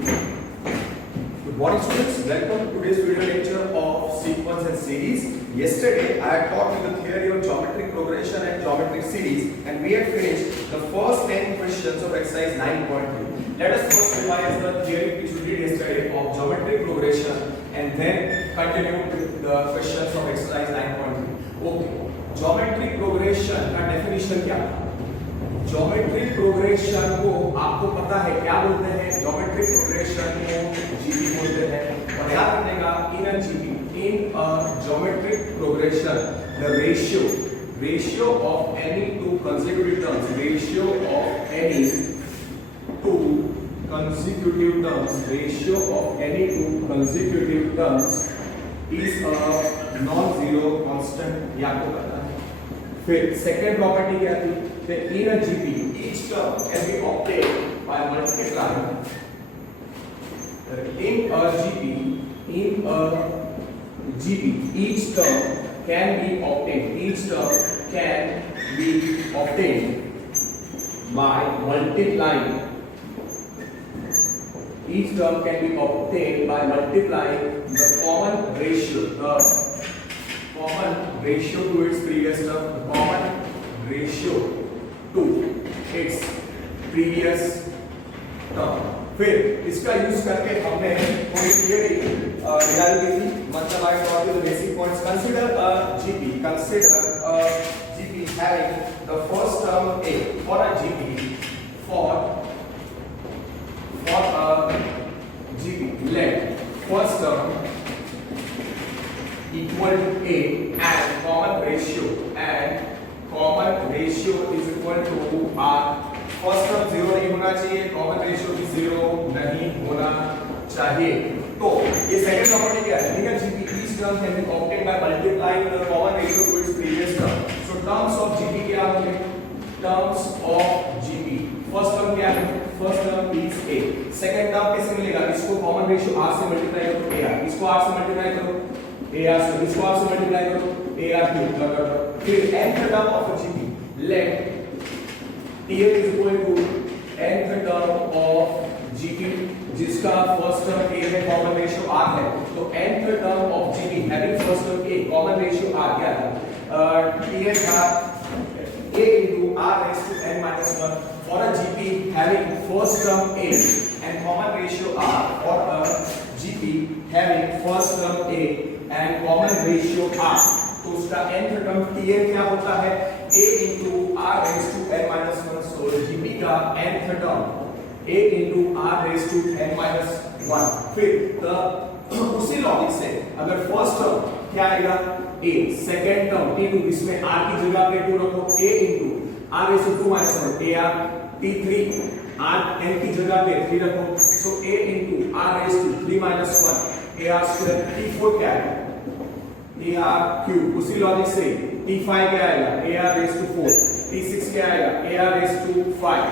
Good morning students, welcome to today's video lecture of sequence and series. Yesterday I had taught you the theory of geometric progression and geometric series, and we had finished the first 10 questions of exercise 9.3. Let us first revise the theory which we did yesterday of geometric progression and then continue with the questions of exercise 9.3. Okay, geometric progression का definition क्या था? Geometric progression को आपको पता है क्या बोलते हैं? ज्योमेट्रिक प्रोग्रेशन को जीपी बोलते हैं। और याद रखिएगा in GP in geometric progression the ratio of any two consecutive terms ratio of any two consecutive terms is a non-zero constant। ये आपको पता है। फिर सेकेंड प्रॉपर्टी क्या थी? In a GP, each term can be obtained by multiplying in a GP, each term can be obtained by multiplying. Each term can be obtained by multiplying the common ratio to its previous term, the common ratio to its previous term। फिर इसका use करके हमने कोई theory निकाल ली थी। मतलब I taught you the basic points. Consider a GP having the first term a for a GP let first term equal to a and common ratio is equal to r। First term 0 नहीं होना चाहिए, common ratio भी 0 नहीं होना चाहिए। तो ये second property क्या है? In GP each term can be obtained by multiplying the common ratio to its previous term। so terms of GP क्या होंगे? terms of GP first term क्या है? First term is a। Second term कैसे मिलेगा? इसको common ratio r से multiply करो ar, इसको r से मल्टीप्लाई करो ar, so इसको r से मल्टीप्लाई करो ar क्यूब लगाओ। फिर nth term of GP let Tn is equal to nth term of GP जिसका फर्स्ट टर्म a है, कॉमन रेशियो r है। तो nth term of GP having first term a, common ratio r क्या था? Tn था a into r raised to n minus 1 for a GP having first term a and common ratio r, or a GP having first term a and common ratio r। तो उसका nth term Tn क्या होता है? a into r raised to n minus 1। so GP का nth term a into r raised to n minus 1। फिर उसी logic से अगर फर्स्ट टर्म क्या आएगा? a, सेकंड टर्म t2, इसमें r की जगह पे 2 रखो, a into r raised to 2 minus 1 ar, t3 r n की जगह पे 3 रखो, so a into r raised to 3 minus 1 ar square। t4 क्या है? ar cube. उसी लॉजिक से t5 क्या आएगा? ar raised to 4, t6 क्या आएगा? ar raised to 5।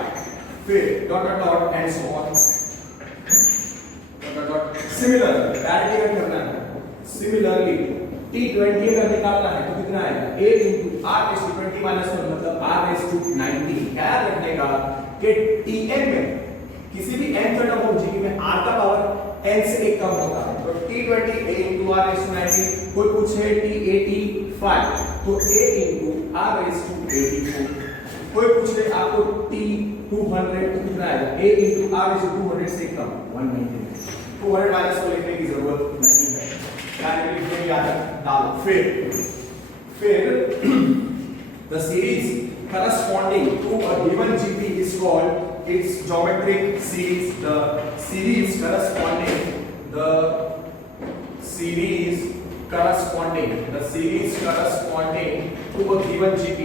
फिर dot dot dot and so on. Dot dot similarly parity में करना है। सिमिलरली t20 अगर निकालना है तो कितना आएगा? a into r raised to 20 minus 1 मतलब r raised to 90। क्या रखने का कि tn में किसी भी nth टर्म ऑफ GP में r का पावर n से 1 कम होता है। तो t20 a into r raised to 90। कोई पूछे t85 तो a into r raised to 84। कोई पूछे आपको t200 तो कितना आएगा? a into r raised to 200 से कम 190। 200 माइनस को लिखने की जरूरत नहीं है, यानी लिखने की आदत डालो। फिर the series corresponding to a given GP is called its geometric series। the series corresponding to a given GP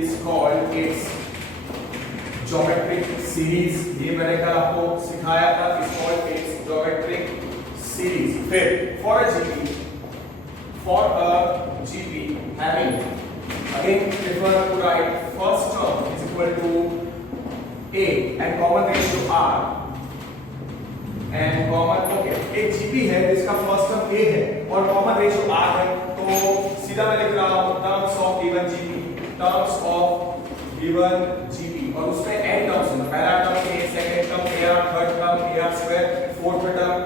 is called its geometric series। ये मैंने कल आपको सिखाया था, is called its geometric series। फिर for a GP having, again prefer to write first term is equal to a and common ratio r and common, okay, एक GP है जिसका फर्स्ट टर्म a है और कॉमन रेशियो r है, तो सीधा मैं लिख रहा हूं terms of given GP, terms of given GP और उसमें n टर्म्स है, पहला term a, second term ar, third term ar square, fourth term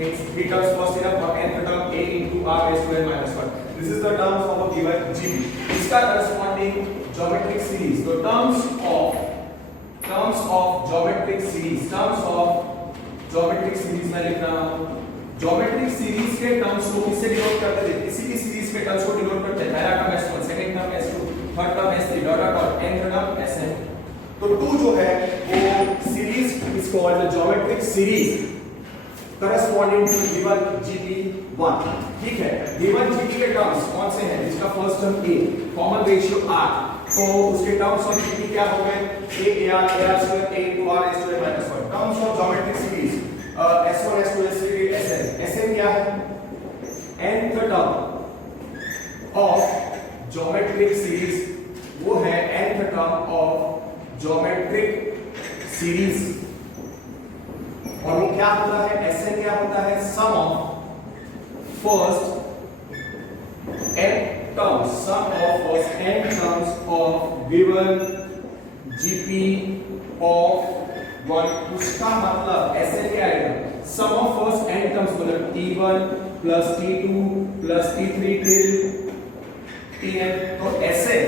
means three terms first term और nth term a into r raised to n minus 1. This is the terms of a given gp. इसका corresponding geometric series, तो terms of geometric series मैं लिख रहा हूँ. geometric series के terms को किससे डिनोट करते हैं? किसी भी series के terms को डिनोट करते हैं. पहला term s1, second term s2, third term s3 dot dot nth term sn. तो 2 जो है वो series is called the geometric series corresponding to given gp1. ठीक है, given gp के टर्म्स कौन से हैं? जिसका first term a, common ratio r, तो उसके टर्म्स ऑफ gp क्या हो गए? a ar square a into r raised to n minus 1. Terms of geometric series s1 s2 s3 sn. sn क्या है? nth term of geometric series, वो है nth term of geometric series. और वो क्या होता है? Sn क्या होता है? Sum of first n terms of given gp of 1. उसका मतलब Sn क्या आएगा? Sum of first n terms, मतलब t1 plus t2 plus t3 till tn. तो Sn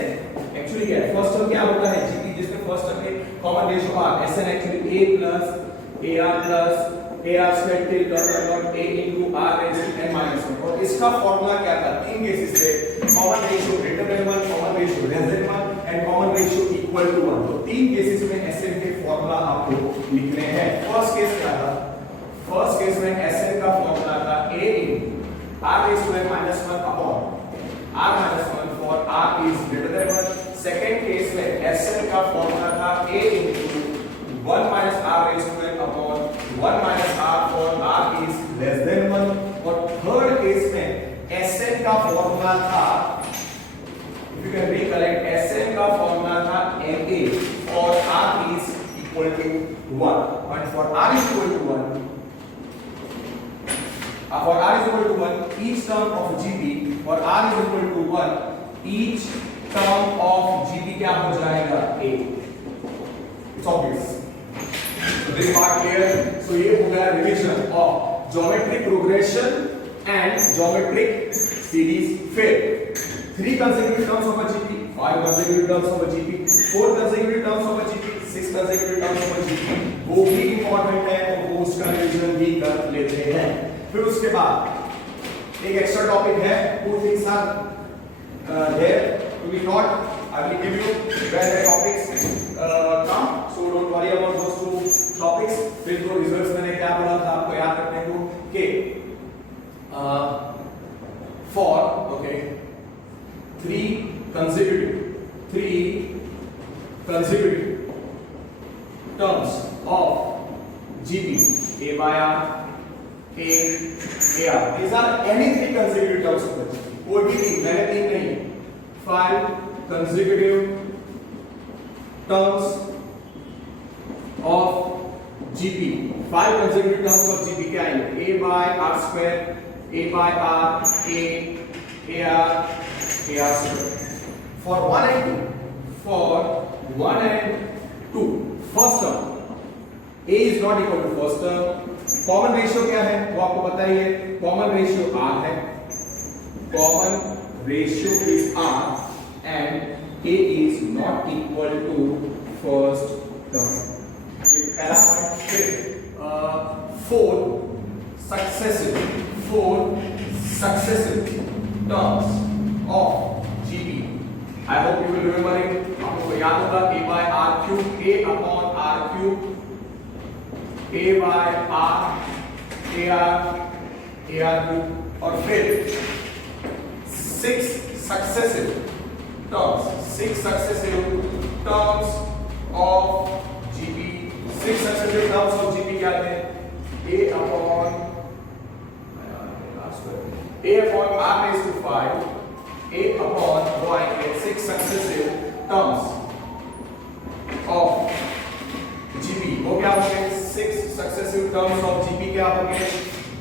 एक्चुअली क्या है? फर्स्ट टर्म क्या होता है? gp जिसमें फर्स्ट टर्म में common ratio r. Sn actually a plus ar square till dot a into r raised to n minus 1. और इसका फॉर्मूला क्या था? तीन केसेस थे, common ratio greater than 1, common ratio less than 1 and common ratio equal to 1. तो तीन cases में Sn के फॉर्मूला आपको लिखने हैं. फर्स्ट केस क्या था? फर्स्ट केस में Sn का फॉर्मूला था a into r raised to n minus 1 upon r minus 1 for r is greater than 1. Second case में Sn का फॉर्मूला था a into 1 minus r raised to n upon 1 minus r for r is less than 1. और third case में Sn का formula था, if you can recollect, Sn का formula था na for r is equal to 1. And for r is equal to 1, each term of gp, for r is equal to 1, each term of gp क्या हो जाएगा? a. It's obvious. So this part clear. So ये हो गया revision of geometric progression and geometric series. फिर 3 consecutive terms of a GP, 5 consecutive terms of a GP, 4 consecutive terms of a GP, 6 consecutive terms of a GP. वो भी important है और वो उसका revision भी कर लेते हैं. फिर उसके बाद एक extra topic है, 2 things are there to be taught. I will give you when the topics come, so don't worry about those 2 topics. फिर तो रिजल्ट्स मैंने क्या बोला था आपको याद रखने को कि for okay 3 consecutive terms of GP a by r a ar. These are any 3 consecutive terms of GP. कोई भी 3, मैंने 3 नहीं, 5 consecutive terms of GP. 5 consecutive terms of GP क्या आएंगे? a by r square, a by r, a ar square. For 1 and 2, first term a is not equal to first term. Common ratio क्या है वो आपको पता ही है, common ratio r है, common ratio is r and a is not equal to first term. ये पहला point. फिर 4 successive terms of GP. I hope you will remember it. आपको याद होगा a by r cube, a upon r cube, a by r cube. और फिर 6 successive terms of GP. 6 successive terms of GP क्या थे? a upon r raised to 5, a upon वो आएंगे 6 successive terms of GP. वो क्या होंगे? 6 successive terms of GP क्या होंगे?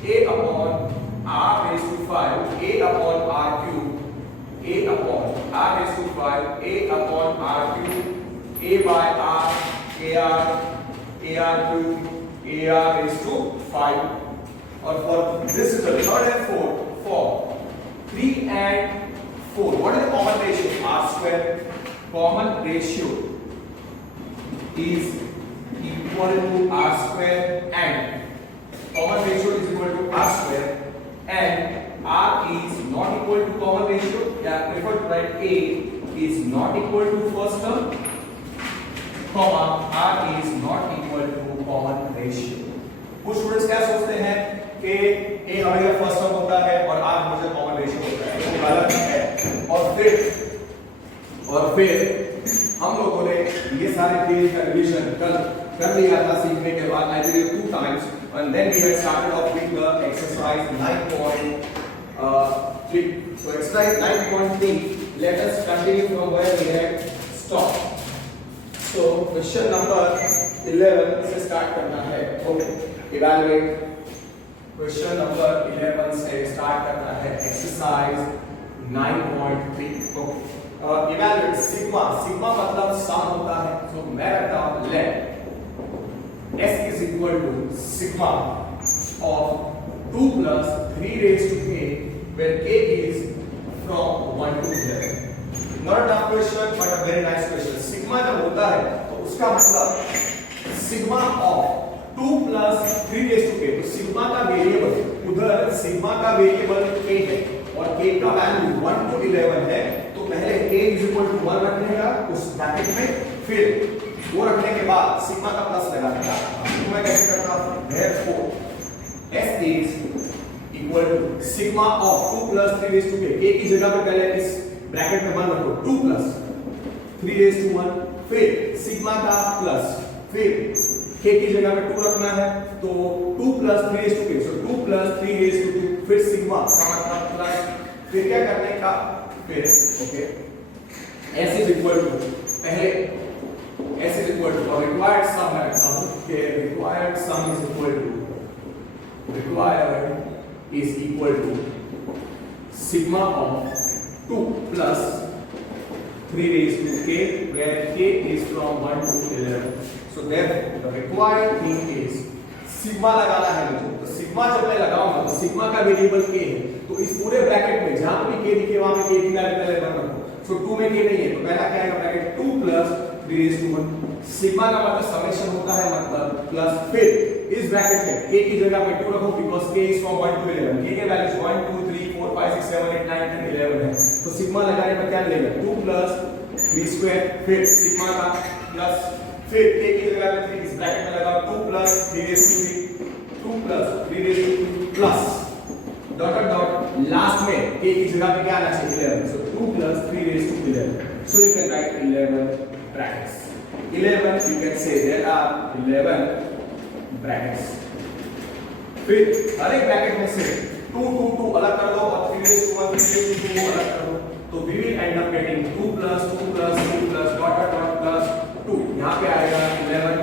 a upon r raised to 5, a upon r cube a upon r raised to 5 a upon r cube a by r ar cube ar raised to 5. और for this is the third and fourth, for 3 and 4, what is the common ratio? R square. Common ratio is equal to r square, and common ratio is equal to r square, and r is not equal to common ratio. Yeah, prefer to write a is not equal to first term, comma r is not equal to common ratio. कुछ students क्या सोचते हैं कि a हमेशा first term होता है और r हमेशा कॉमन रेशियो होता है, वो गलत है। और फिर हम लोगों ने ये सारे पेज का रिवीजन कर लिया था सीखने के बाद। I did it 2 times and then we had started off with the exercise 9.3. So exercise 9.3, let us continue from where we had stopped. So question number 11 से स्टार्ट करना है। Okay, evaluate. क्वेश्चन नंबर 11 से start करना है exercise 9.3। Okay, evaluate sigma. Sigma मतलब sum होता है, तो मैं रखता हूं let s is equal to sigma of 2 plus 3 raised to k where k is from 1 to 11. Not a tough question but a very nice question. Sigma जब होता है तो उसका मतलब sigma of 2 plus 3 raised to k, तो sigma का variable, उधर sigma का वेरिएबल k है और k का वैल्यू 1 to 11 है, तो पहले k is equal to 1 रखने का उस ब्रैकेट में, फिर वो रखने के बाद सिग्मा का प्लस लगाने का। तो मैं कैसे करता हूं? therefore s is equal to sigma of 2 plus 3 raised to k, k की जगह पे पहले इस ब्रैकेट में 1 रखो, 2 plus 3 raised to 1, फिर सिग्मा का प्लस, फिर k की जगह पे 2 रखना है तो 2 plus 3 raised to k, so 2 plus 3 raised to 2, फिर सिग्मा का मतलब प्लस, फिर क्या करने का, फिर okay s is equal to, पहले s is equal to और required sum है कि required sum is equal to sigma of 2 plus 3 raised to k where k is from 1 to 11. So therefore the required thing is sigma लगाना है मुझे, तो sigma जब मैं लगाऊंगा तो sigma का वेरिएबल k है, तो इस पूरे ब्रैकेट में जहां भी k दिखे वहां पे k की वैल्यू पहले 1 रखो। सो 2 में k नहीं है तो पहला क्या आएगा bracket 2 plus 3 raised to 1, sigma का मतलब समेशन होता है मतलब प्लस, फिर इस ब्रैकेट में k की जगह पे 2 रखो because k is from 1 to 11, k के वैल्यूज 1 2 3 4 5 6 7 8 9 10 11 है, तो सिग्मा लगाने पर क्या मिलेगा 2 plus 3 square, फिर सिग्मा का प्लस, फिर k की जगह पे 3 इस ब्रैकेट में लगाओ 2 plus 3 raised to 3 2 plus 3 raised to 2 plus dot dot last में k की जगह पे क्या आना चाहिए 11, so 2 plus 3 raised to 11, so you can write 11 brackets. 11 you can say there are 11 brackets. फिर हर एक ब्रैकेट में से 2 2 2 अलग कर दो और 3 raised to 1 3 raised to 2 अलग कर दो, तो we will end up getting 2 plus 2 plus 2 plus dot dot dot plus 2, यहाँ पे आएगा 11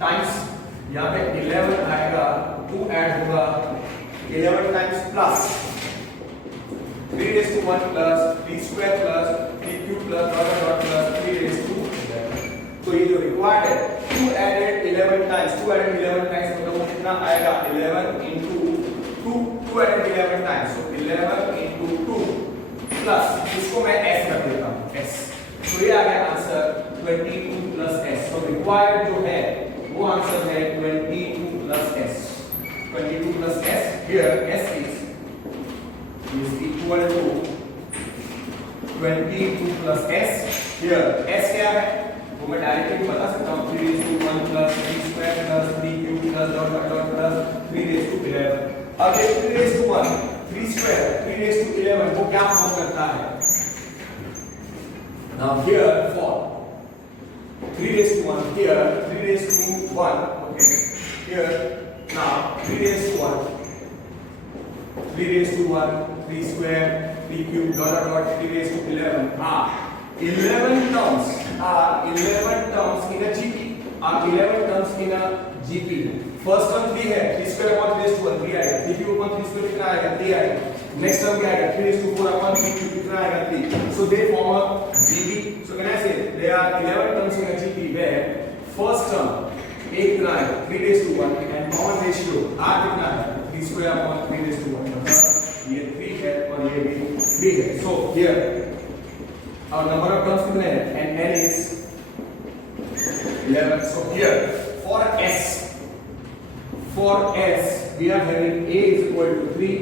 टाइम्स, यहाँ पे 11 आएगा, 2 ऐड होगा 11 times plus 3 raised to 1 plus 3 square plus 3 cube plus dot dot dot plus 3 raised to 11. तो ये जो रिक्वायर्ड है 2 added 11 times, 2 added 11 times मतलब वो कितना आएगा 11 into 2 added 11 times, so 11 into 2 plus इसको मैं s रख देता हूँ s, तो ये आ गया आंसर 22 plus s। तो रिक्वायर्ड जो है वो आंसर है 22 plus s, 22 plus s, here s is equal to 22 plus s, here s क्या है वो मैं डायरेक्टली बता सकता हूँ 3 raised to 1 plus 3 square plus 3 cube plus dot dot dot plus 3 raised to 11। अब ये 3 raised to 1 3 square 3 raised to 11 वो क्या फॉर्म करता है, now here for 3 raised to 1, here 3 raised to 1, okay, here now 3 raised to 1 3 raised to 1 3 square 3 cube dot dot dot 3 raised to 11 are 11 terms in a GP, are 11 terms in a GP। First term 3 है, 3 square upon 3 raised to 1 3 आएगा, 3 cube upon 3 square कितना आएगा 3 आएगा, next term क्या आएगा 3/4 upon 3 कितना आएगा 3. So they form a GP. So can I say there are 11 terms in a GP where first term एक कितना है 3/1 and common ratio r कितना है 3 square upon 3/1. मतलब ये 3 है और ये भी 3 है. So here our number of terms कितने हैं and n is 11. So here for S we are having a is equal to 3,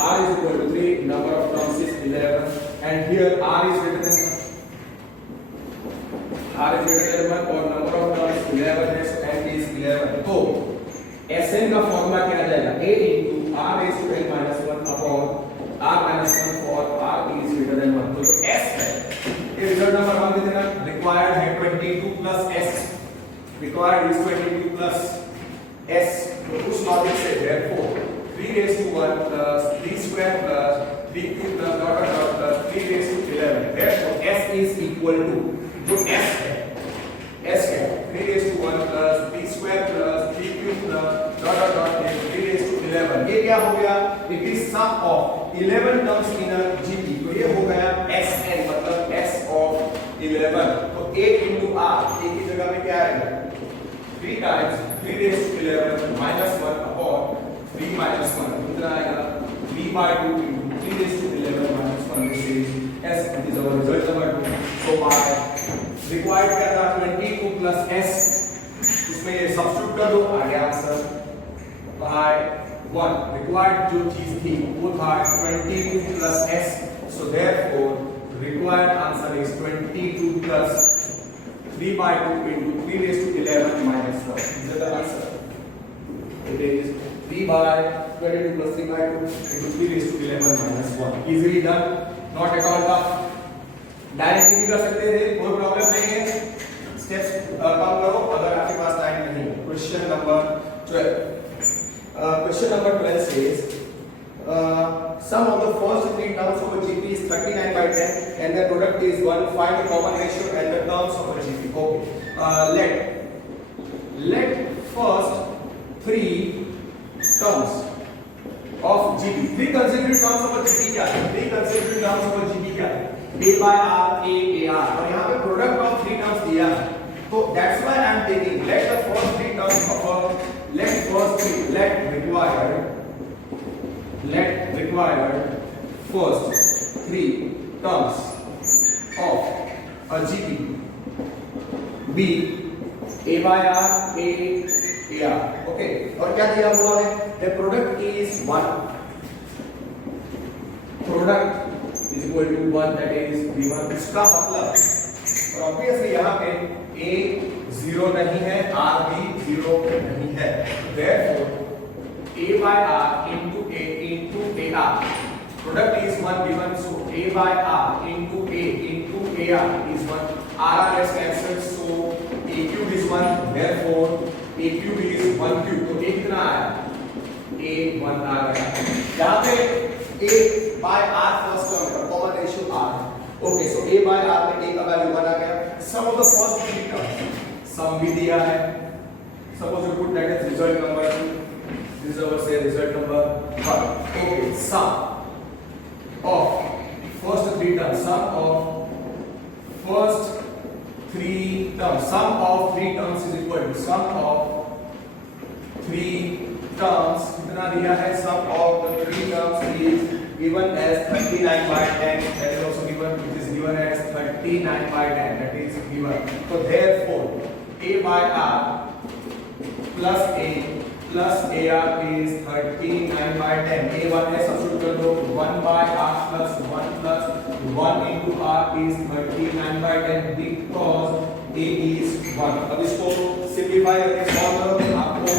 r is equal to 3, number of terms is 11, and here r is greater than 1 और number of terms 11 है, so n is 11. तो Sn का formula क्या आ जाएगा a into r raised to n minus 1 upon r minus 1 for r is greater than 1. तो S है ये result number हम दे देना रिक्वायर्ड है 22 plus s, required is 22 plus s. तो उस लॉजिक से therefore 3/1 plus 3 square plus 3 cube plus dot dot dot plus 3/11. Therefore s is equal to जो s है s क्या 3/1 plus 3 square plus 3 cube plus dot dot dot 3/11. ये क्या हो गया it is sum of 11 terms in a GP. तो ये हो गया Sn मतलब s of 11. तो 8 into r a की जगह पे क्या आएगा 3 times 3/11 minus 1 upon 3 minus 1 कितना आएगा 3/2 into 3/11 minus 1. This is s. It is our result number 2. So my required क्या था 22 plus s, उसमें ये सब्स्टिट्यूट कर दो आ गया आंसर by 1. required जो चीज थी वो था 22 plus s. So therefore required answer is 22 plus 3/2 into 3/11 minus 1. This is the answer. It is 3/22 plus 3/2 into 3/11 minus 1. Easily done. Not at all tough. Direct भी कर सकते थे, कोई प्रॉब्लम नहीं है. स्टेप्स काम करो अगर आपके पास टाइम नहीं है. Question number 12. Question number 12 says sum of the first three terms of a GP is 39/10 and the product is 1. Find the common ratio and the terms of a GP. Okay. Let first three terms of GP. Three consecutive terms of a GP क्या है? Three consecutive terms of a GP क्या है? A by R, A, AR. और यहाँ पे product of three terms दिया है. तो that's why I am taking let the first three terms of a let required first three terms of a GP be A by R, A, AR. Okay. और क्या दिया हुआ है? The product is 1. Product is equal to 1, that is V1. इसका मतलब और obviously यहाँ पे A 0 नहीं है, R भी 0 नहीं है. Therefore A by R into A into AR. Product is 1 given, so A by R into A into AR is 1. R is cancelled, so A cube is 1. Therefore A cube is 1 cube. तो A कितना आया? A 1 आ गया. यहाँ पे A by R first term है, common ratio R. Okay, so A by R में A का value 1 आ गया. Sum of the first three terms. Sum भी दिया है. Suppose you put that as result number 2. This is our say result number 1. Okay, sum of first three terms. Sum of first three terms. Sum of three terms is equal to sum of three terms. कितना दिया है? Sum of the three terms is given as 39/10. That is also given. It is given as 39/10. That is given. So therefore A by R plus A plus AR is 39/10. A1 है substitute कर दो 1 by R plus 1 plus 1 into R is 39/10 because A is 1. अब इसको simplify करके solve करो, आपको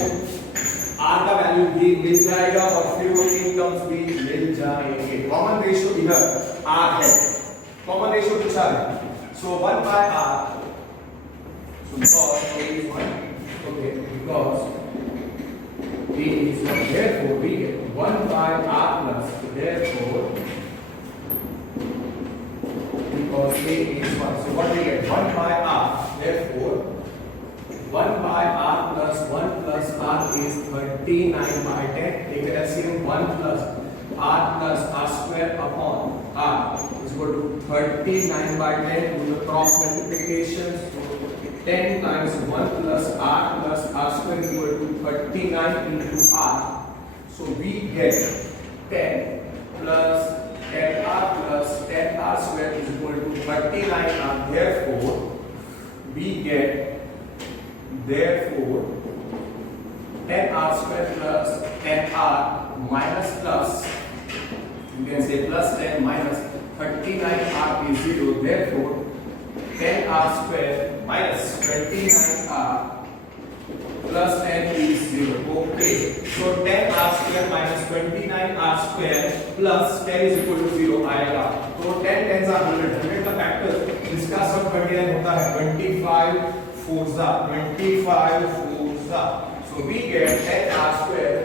R का value भी मिल जाएगा और फिर वो तीन टर्म्स भी मिल जाएंगे. कॉमन रेशियो इधर R है, कॉमन रेशियो पूछा है, so 1 by R. So because A is 1, okay, because A is 1, therefore we get 1 by R plus, therefore because A is 1, so what we get 1 by R, therefore 1 by R plus 1 plus R is 39/10. Take the LCM 1 plus R 39 by 10, do the cross multiplication. So 10 times 1 plus r square is equal to 39 into r. So we get 10 plus 10r plus 10r square is equal to 39r. Therefore we get 10r square plus 10r minus plus, you can say plus 10 minus 39r is 0. Therefore 10r square minus 29r plus 10 is 0. Okay, so 10r square minus 29r square plus 10 is equal to 0 आएगा. तो 10 10s are 100. 100 का factor जिसका सब 29 होता है 25 4s are 25 4s are. So we get 10r square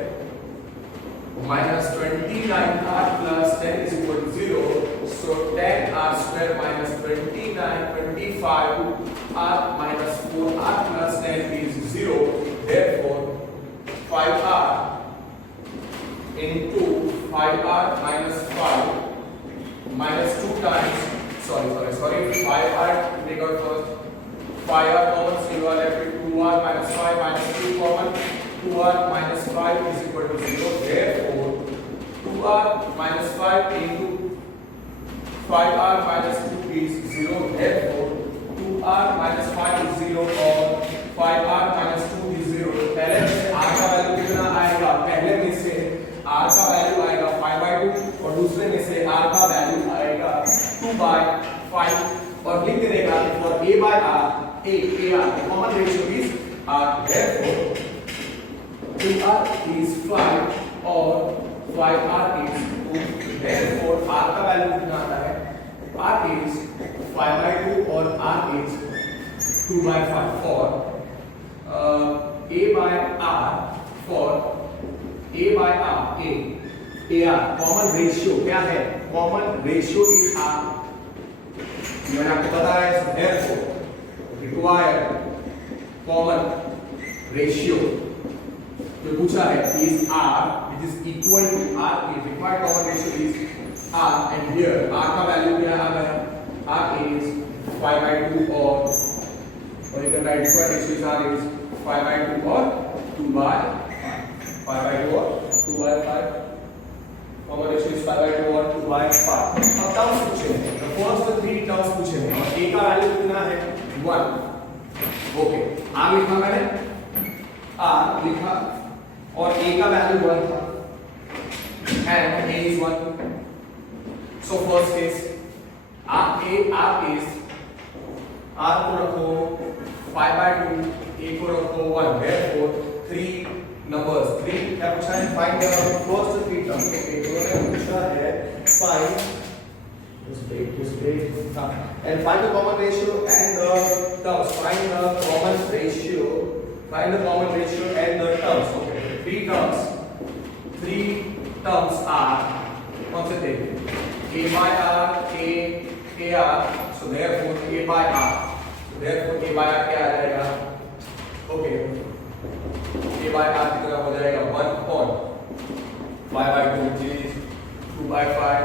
minus 29r plus 10 is equal to 0. So 10r square minus 29 25r minus 4r plus 10 is 0. Therefore 5r into 5r minus 5 minus 2 times, sorry 5r, take out first 5r common, so you are left with 2r minus 5 minus 2 common, 2r minus 5 is equal to 0. Therefore 2r minus 5 into 5r minus 2 is 0. Therefore 2r minus 5 is 0 और 5r minus 2 is 0. पहले में से r का value कितना आएगा? पहले में से r का वैल्यू आएगा 5/2 और दूसरे में से r का वैल्यू आएगा 2/5 और लिख देगा for a by r ar the common ratio is r. Therefore 2r is 5 और 5r is 2. Therefore r का वैल्यू कितना आता है? r is 5/2 और r is 2/5 for a by r for a by r ar common ratio क्या है? common ratio is r. मैंने आपको बताया है. Therefore required common ratio जो पूछा है is r which is equal to r is required common ratio is r and here r का वैल्यू क्या आ गया? r is 5/2 or you can write required ratio is r is 5/2 or 2/5. 5/2 or 2/5. common ratio is 5/2 or 2/5. अब terms पूछे हैं. the first 3 terms पूछे हैं और a का वैल्यू कितना है? 1. ओके, r लिखा मैंने, r लिखा और a का वैल्यू 1 था and a is 1. so first case r is r को रखो 5/2, a को रखो 1. therefore 3 numbers 3 क्या पूछा है? find the first 3 terms. okay, तो पूछा है find this break and find the common ratio and the terms. Find the common ratio and the terms. okay, 3 terms are कौन से थे? a by r, a r. so therefore a by r, क्या आ जाएगा? okay, a by r की तरह हो जाएगा 1 upon 5/2 which is 2/5.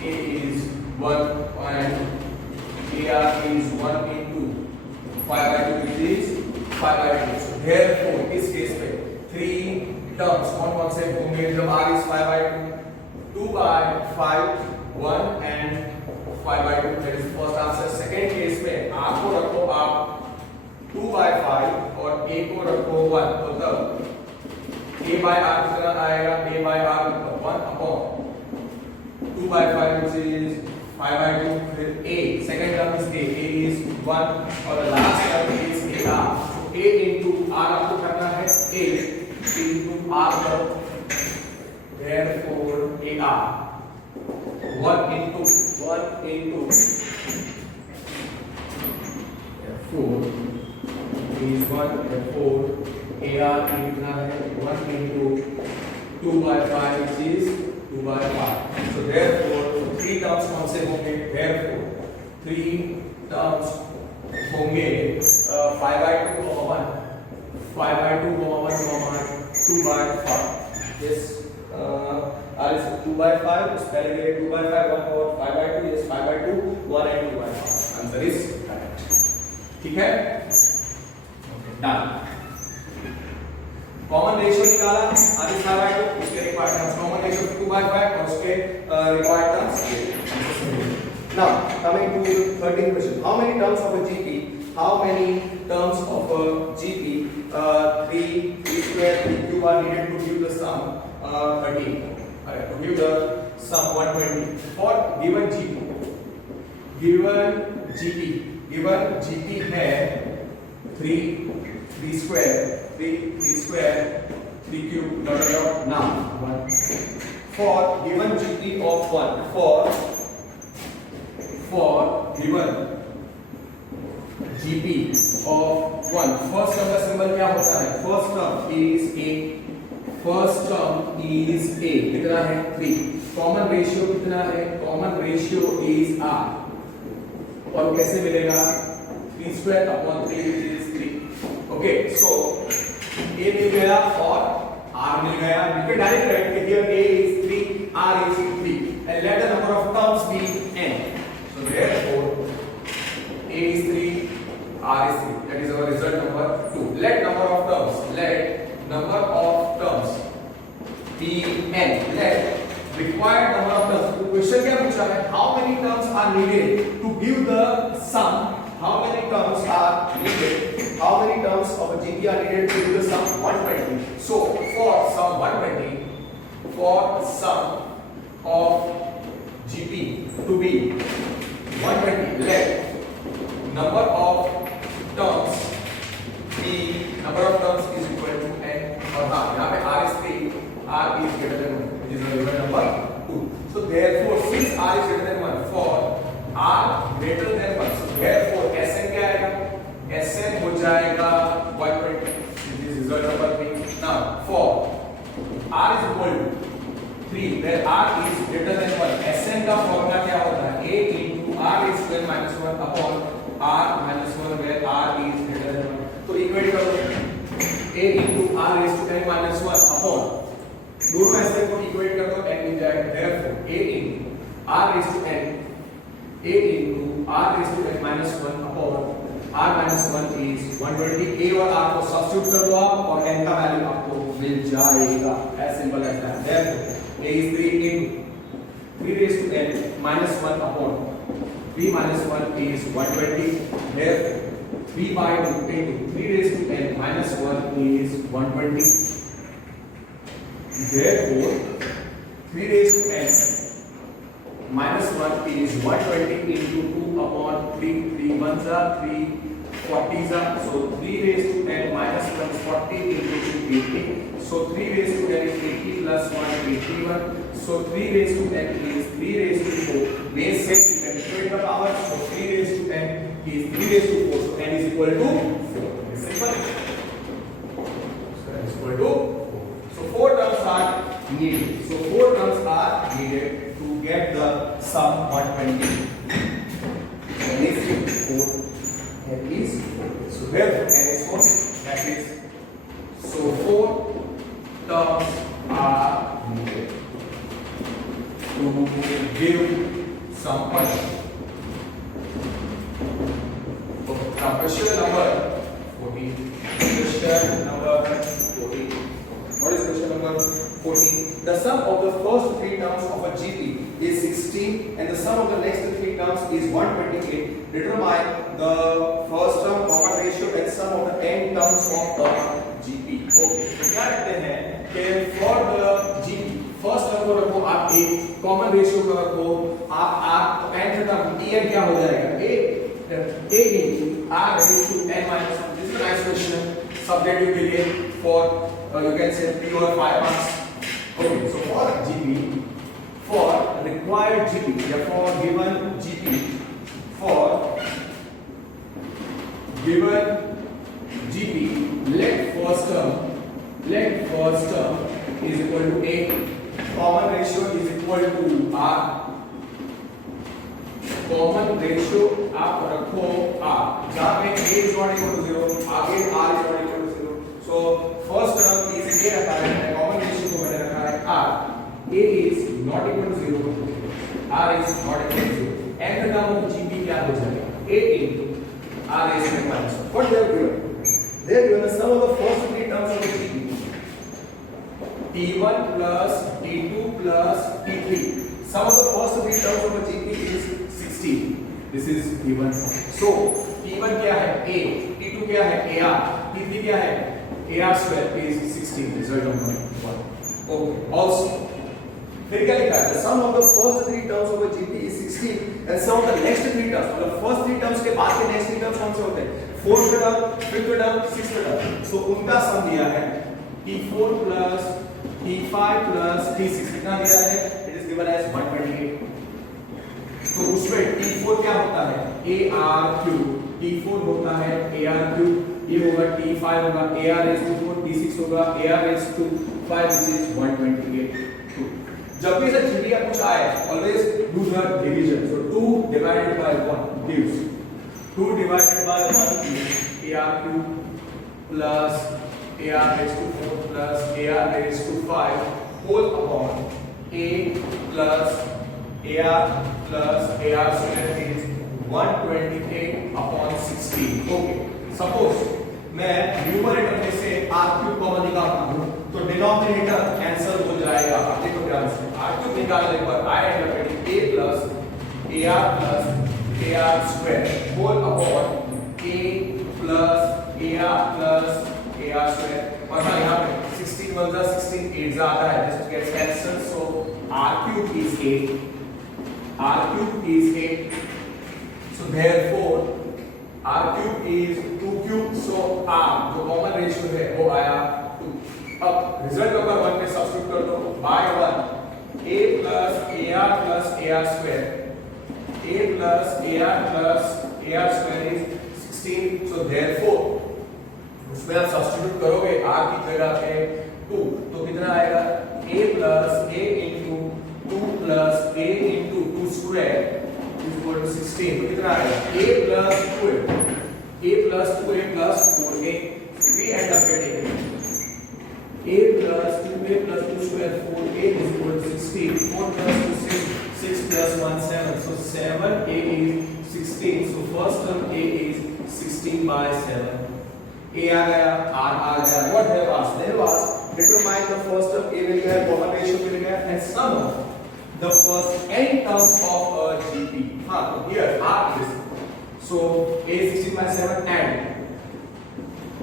a is 1 and ar is 1 into 5/2 which is 5/2. so therefore इस केस में 3 terms कौन से होंगे जब r is 5/2? 2/5, 1 and 5/2. that is the first answer. second case में r को रखो आप 2/5 और a को रखो 1. तो तब a by r कितना आएगा? a by r मतलब 1 upon 2/5 which is 5/2. फिर a, second term is a is 1 और the last term is ar. so a into r आपको करना है 8 into r term. therefore ar 1 into 4 is 1. therefore ar कितना है? 1 into 2/5 which is 2/5. so therefore 3 terms कौन से होंगे? therefore 3 terms होंगे 5/2, 1, 5/2, 1, 2/5. yes r is 2/5, उस पहले के लिए 2/5 1 और 5/2, yes 5/2 1 and 2/5, answer is correct. ठीक है, डन। कॉमन रेशियो निकाला, r is 5/2, उसके रिक्वायर्ड टर्म्स कॉमन रेशियो 2/5 और उसके required terms. Now coming to 13th question, how many terms of a GP? How many terms of a GP? 3 square 3 cube are needed to give the sum 13. Alright, to give the sum 120 for given GP. Given GP है 3 square 3 cube dot dot now 1 for given GP of 1 for given GP of 1, first term का symbol क्या होता है? First term is a, कितना है 3। Common ratio कितना है? Common ratio is r, और कैसे मिलेगा? 3 square upon 3 is 3। Okay, so a मिल गया और r मिल गया। यू कैन डायरेक्ट राइट कि here a is 3, r is 3 and let the number of terms be n. So therefore a is 3, r is 3. That is our result number 2. Let number of terms be n. Let required number of terms. तो question क्या पूछा है? How many terms are needed to give the sum? How many terms are needed? How many terms of a GP are needed to give the sum 120? So for sum 120, for sum of GP to be 120, let number of terms is equal to n, और हाँ यहाँ पे r is 3, r is greater than 1, which is the result number 2. So therefore since r is greater than 1, for r greater than 1, so therefore Sn क्या आएगा? Sn हो जाएगा 120, which is result number 3. Now for r is equal to 3 where r is greater than 1, Sn का formula क्या होता है? a into r is square minus 1 upon r minus 1 where r is greater than 1. तो equate करो, a into r raised to n minus 1 upon, दोनों ऐसे को equate कर दो, n मिल जाएगा। therefore a into r raised to n minus 1 upon r minus 1 is 120। a और r को सब्स्टिट्यूट कर दो आप और n का वैल्यू आपको मिल जाएगा। as simple as that। therefore a is 3 into 3 raised to n minus 1 upon 3 minus 1 is 120, therefore 3 by 2 into 3 raised to n minus 1 is 120, therefore 3 raised to n minus 1 is 120 into 2 upon 3, 3 ones are 3 40s are, so 3 raised to n minus 1 is 40 into 2 80, so 3 raised to n is 80 plus 1 81, so 3 raised to n is 3 raised to 4, base set you can equate the power, so 3 raised to n is 3 raised to 4, so n is equal to 4. It's simple. So n is equal to 4. So 4 terms are needed. So 4 terms are needed to get the sum 120. n is 4. n is 4. So therefore n is 4. That is, so 4 terms are needed to give some punch. Now question number 14. Question number 14. What is question number 14? The sum of the first 3 terms of a GP is 16 and the sum of the next 3 terms is 128. Determine the first term, common ratio and sum of the n terms of the GP. Okay. क्या कहते हैं कि for the GP first term को रखो आप a, common ratio को रखो आप nth टर्म en क्या हो जाएगा? a into r raised to n minus 1. This is a nice question subjective के लिए for you can say 3 or 5 marks. Okay, so for GP, for required GP, therefore given GP, for given GP, let first term is equal to a, common ratio is equal to r, common ratio आप रखो r, जहाँ पे a is not equal to 0, आगे r is not equal to 0, so first term is a रखा है, common ratio को मैंने रखा है r, a is r is not equal to 0. nth term of gp क्या हो जाएगा? a into r raised to minus 1. What they have given? They have given the sum of the first three terms of the gp. t1 plus t2 plus t3. Sum of the first three terms of the gp is 16. This is t1. So t1 क्या है? a. t2 क्या है? ar. t3 क्या है? ar square is 16. Result number 1. Okay. Also, फिर क्या लिखा है? The sum of the first three terms of a GP is 16 and sum of the next three terms. मतलब first three terms के बाद के next three terms कौन से होते हैं? Fourth term, fifth term, sixth term. So उनका सम दिया है T4 plus T5 plus T6 कितना दिया है? It is given as 128. तो उसमें T4 क्या होता है? AR3. T4 होता है AR3. ये होगा T5 होगा AR raised to 4. T6 होगा AR raised to 5 which is 128. जब भी ऐसा GP का कुछ आए, always do the division. So 2 divided by 1 gives 2 divided by 1 is AR3 plus AR raised to 4 plus AR raised to 5 whole upon A plus AR plus AR square is 128 upon 16. Okay. Suppose मैं numerator में से r3 common निकालता हूं तो denominator cancel हो जाएगा। आप देखो ध्यान से r3 निकालने पर I end up getting a plus ar square whole upon a plus ar square। और हाँ यहाँ पे 16 1 जा 16 8 जा आता है, just gets cancelled, so r3 is 8, r3 is 8, so therefore r3 is 2 cube, so r जो कॉमन रेशियो है वो आया 2। अब रिजल्ट नंबर 1 में सब्स्टिट्यूट कर दो by 1 a plus ar square, a plus ar square is 16, so therefore उसमें आप सब्स्टिट्यूट करोगे r की जगह पे 2 तो कितना आएगा a plus a into 2 plus a into 2 square is equal to 16। तो कितना आएगा a plus 2a plus 4a, we end up getting a plus 2a plus 2 square 4a is equal to 16, 4 plus 2 6, 6 plus 1 7, so 7a is 16, so first term a is 16 by 7, a आ गया r आ गया। What they have asked? They have asked determine the first term a मिल गया, common ratio मिल गया and sum of the first n terms of a GP। हाँ तो here r is so a 16 by 7 and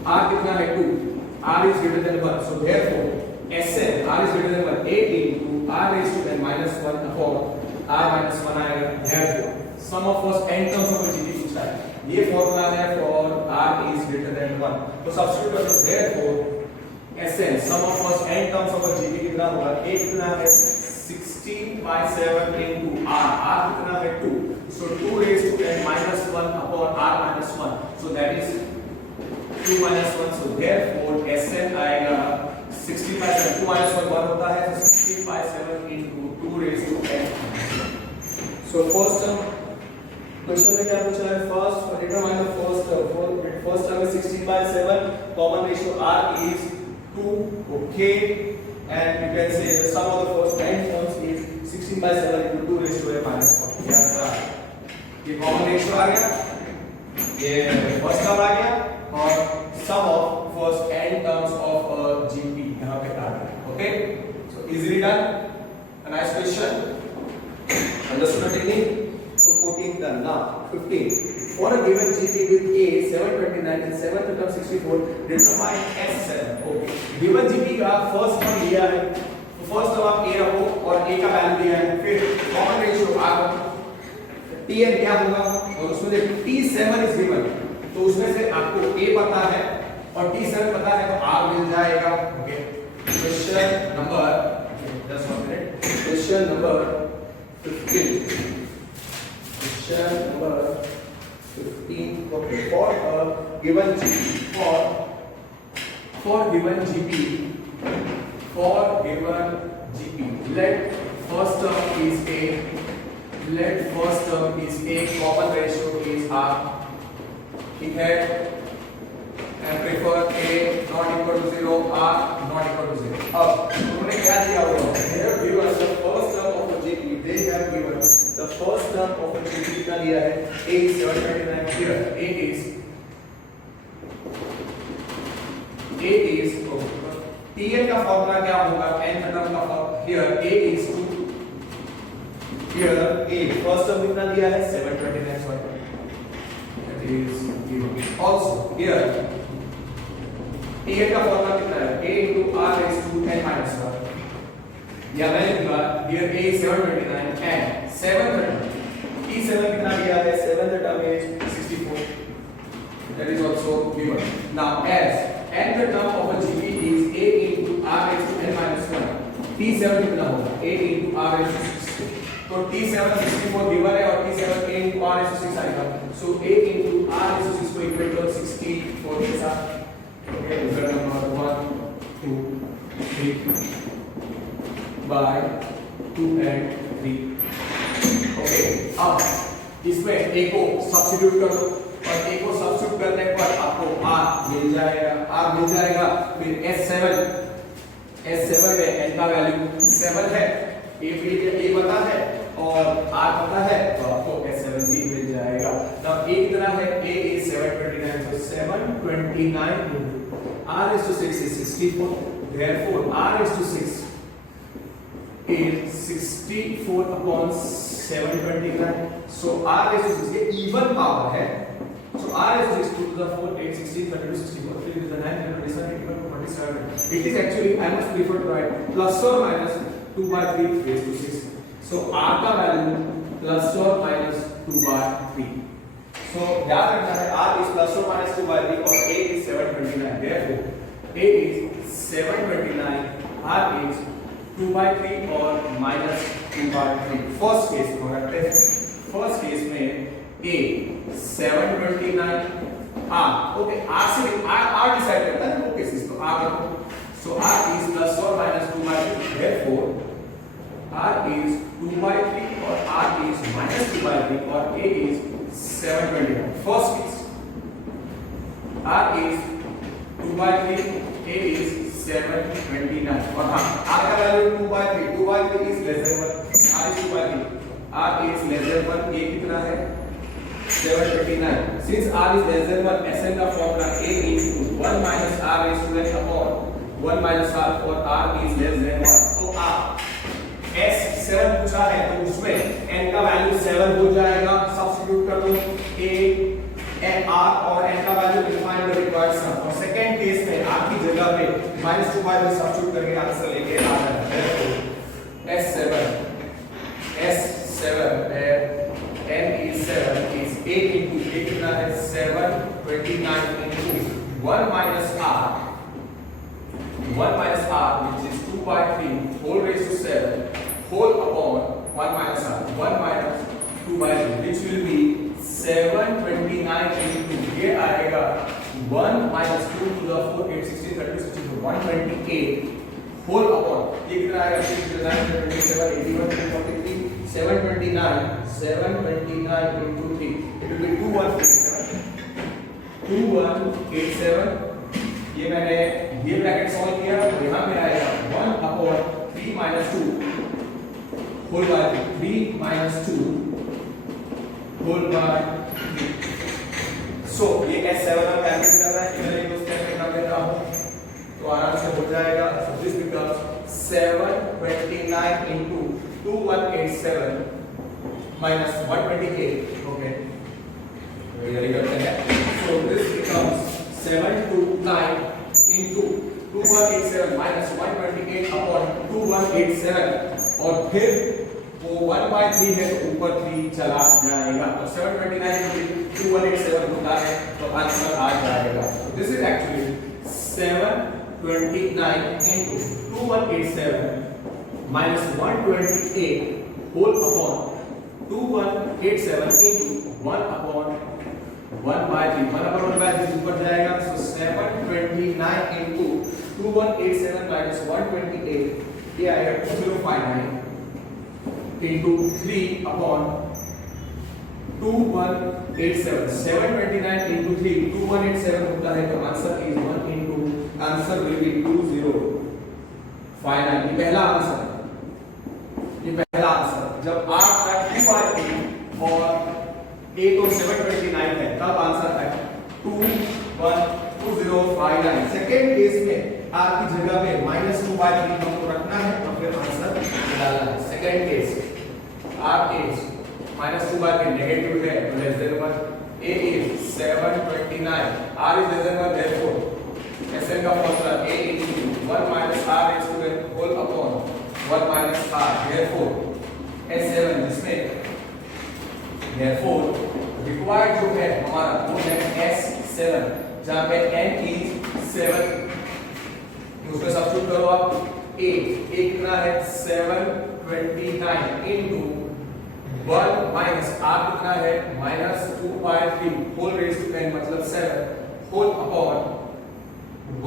r कितना है 2, r is greater than 1, so therefore Sn r is greater than 1 a into r raised to n minus 1 upon r minus 1 आएगा। Therefore sum of first n terms of a GP पूछा है, ये formula है for r is greater than 1, तो substitute कर दो। Therefore Sn sum of first n terms of a GP कितना होगा, a कितना है 16 by 7 into r कितना है 2, so 2 raised to n minus 1 upon r minus 1, so that is 2 minus 1, so therefore Sn आएगा 16 by 7, 2 minus 1 1 होता है, so 16 by 7 into 2 raised to n। So first term question में क्या पूछा है, first determine the first term is 16 by 7, common ratio r is 2, okay, and you can say the sum of the first n terms is 16 by 7 into 2 raised to a minus 1। ये common ratio आ गया, ये first term आ गया और sum of first n terms of a GP यहाँ पे आ गया। Okay, so easily done, a nice question, understood the technique। So 14 done, now 15 for a given GP with a 729 and 7th term 64 determine S7। okay, given GP का first term दिया है तो first term आप a रखो और a का value दिया है, फिर कॉमन रेशियो r Tn क्या होगा और उसमें से T7 is given, तो उसमें से आपको a पता है और T7 पता है तो r मिल जाएगा। Okay, question number just 1 minute, question number 15, question number 15, okay, for a given GP, for given GP, let first term is a, common ratio is r, ठीक है, and prefer a not equal to 0, r not equal to 0। अब उन्होंने क्या दिया हुआ है, they have given the first term of the GP, they have given the first term of a GP कितना दिया है? A is 729 here. A is Tn का फॉर्मूला क्या होगा? n टर्म का formula here A is to here A first term कितना दिया है? 729 sorry. That is given. Also here Tn का फॉर्मूला कितना है? A into r raised to n minus 1. या मैं लिखूंगा here A is 729 and 730 T7 कितना दिया है? 7 the term is 64. That is also given. Now as nth term of a GP is A into r raised to n minus 1. T7 कितना होगा? A into r raised to 6. तो T7 64 given है और T7 A into r raised to 6 आएगा. So A into r raised to 6 को equal to 64 के साथ. Okay, result number 1, 2, 3 by 2 and 3. Okay, अब इसमें A को सब्स्टिट्यूट कर दो और A को सब्स्टिट्यूट करने पर आपको R मिल जाएगा फिर S7 में n का वैल्यू 7 है A पता है और R पता है तो आपको S7 भी मिल जाएगा तब A कितना है A is 729 so 729 R is to 6 is 64 therefore R is to 6 is 64 upon 729 so R is to 6 ये even power है so R is to 6 2 to the 4 8 16 32 64 3 to the 9 27 47 it is actually I must prefer to write plus or minus 2 by 3 raised to 6 so R का value plus or minus 2 by 3 so याद रखना है R is plus or minus 2 by 3 और A is 729 therefore A is 729 R is 2 by 3 और minus 2 by 3 first case को रखते हैं first case में A 729 R ओके R से R डिसाइड करता है दो केसेस तो R रखो so R is plus or minus 2 by 3 therefore R is 2 by 3 और R is minus 2 by 3 और A is 729 first case R is 2 by 3 A is 729 और हाँ R का value 2 by 3 is less than 1 R is 2 by 3 R is less than 1 A कितना है 729 since R is less than 1 SN का formula A is 1 minus R raised to n upon 1 minus R और R is less than 1 तो आप S7 पूछा है तो उसमें n का वैल्यू 7 हो जाएगा सब्स्टिट्यूट कर दो A n R और n का वैल्यू डिफाइन द रिक्वायर्ड सम और सेकंड केस में R की जगह पे -2 by में सब्स्टिट्यूट करके आंसर लेके आ रहा है S7 where n is 7 is 8 into A कितना है 729 into 1 minus R which is 2 by 3 whole raised to 7 whole upon 1 minus R 1 minus 2 by 3 which will be 729 into ये आएगा 1 minus 2 to the 4 8 16 30 64 128 whole upon ये कितना आएगा 6 27 81 43 729 into 3 it will be 2187 ये मैंने ये ब्रैकेट सॉल्व किया तो यहाँ पे आएगा 1 upon 3 minus 2 whole by 3 minus 2 whole by 3 so ये S7 में कैलकुलेट कर रहा है इधर एक स्टेप में कर लेता हूँ तो आराम से हो जाएगा so this becomes 729 into 2187 minus 128 okay very good so this becomes 729 into 2187 minus 128 upon 2187 और फिर वो 1 by 3 है तो ऊपर 3 चला जाएगा तो 729 into 2187 होता है तो आंसर आ जाएगा so this is actually 729 into 2187 minus 128 whole upon 2187 into 1 upon 1 by 3 1 upon 1 by 3 ऊपर जाएगा so 729 into 2187 minus 128 ये आएगा 2059 into 3 upon 2187 729 into 3 2187 होता है तो answer is 1 into answer will be 2059 ये पहला आंसर जब R का 2 by सेकेंड केस में r की जगह पे -2/3 हमको रखना है और फिर आंसर निकालना है। Second case r is -2/3 negative है तो less than 1, a is 729, r is less than 1, therefore Sn का formula a into 1 minus r raised to n whole upon 1 minus r, therefore S7 जिसमें therefore required जो है हमारा वो है S7 जहाँ पे n is 7, उसमें सब्स्टिट्यूट करो आप a कितना है 729 into 1 minus r कितना है -2/3 whole raised to n मतलब 7 whole upon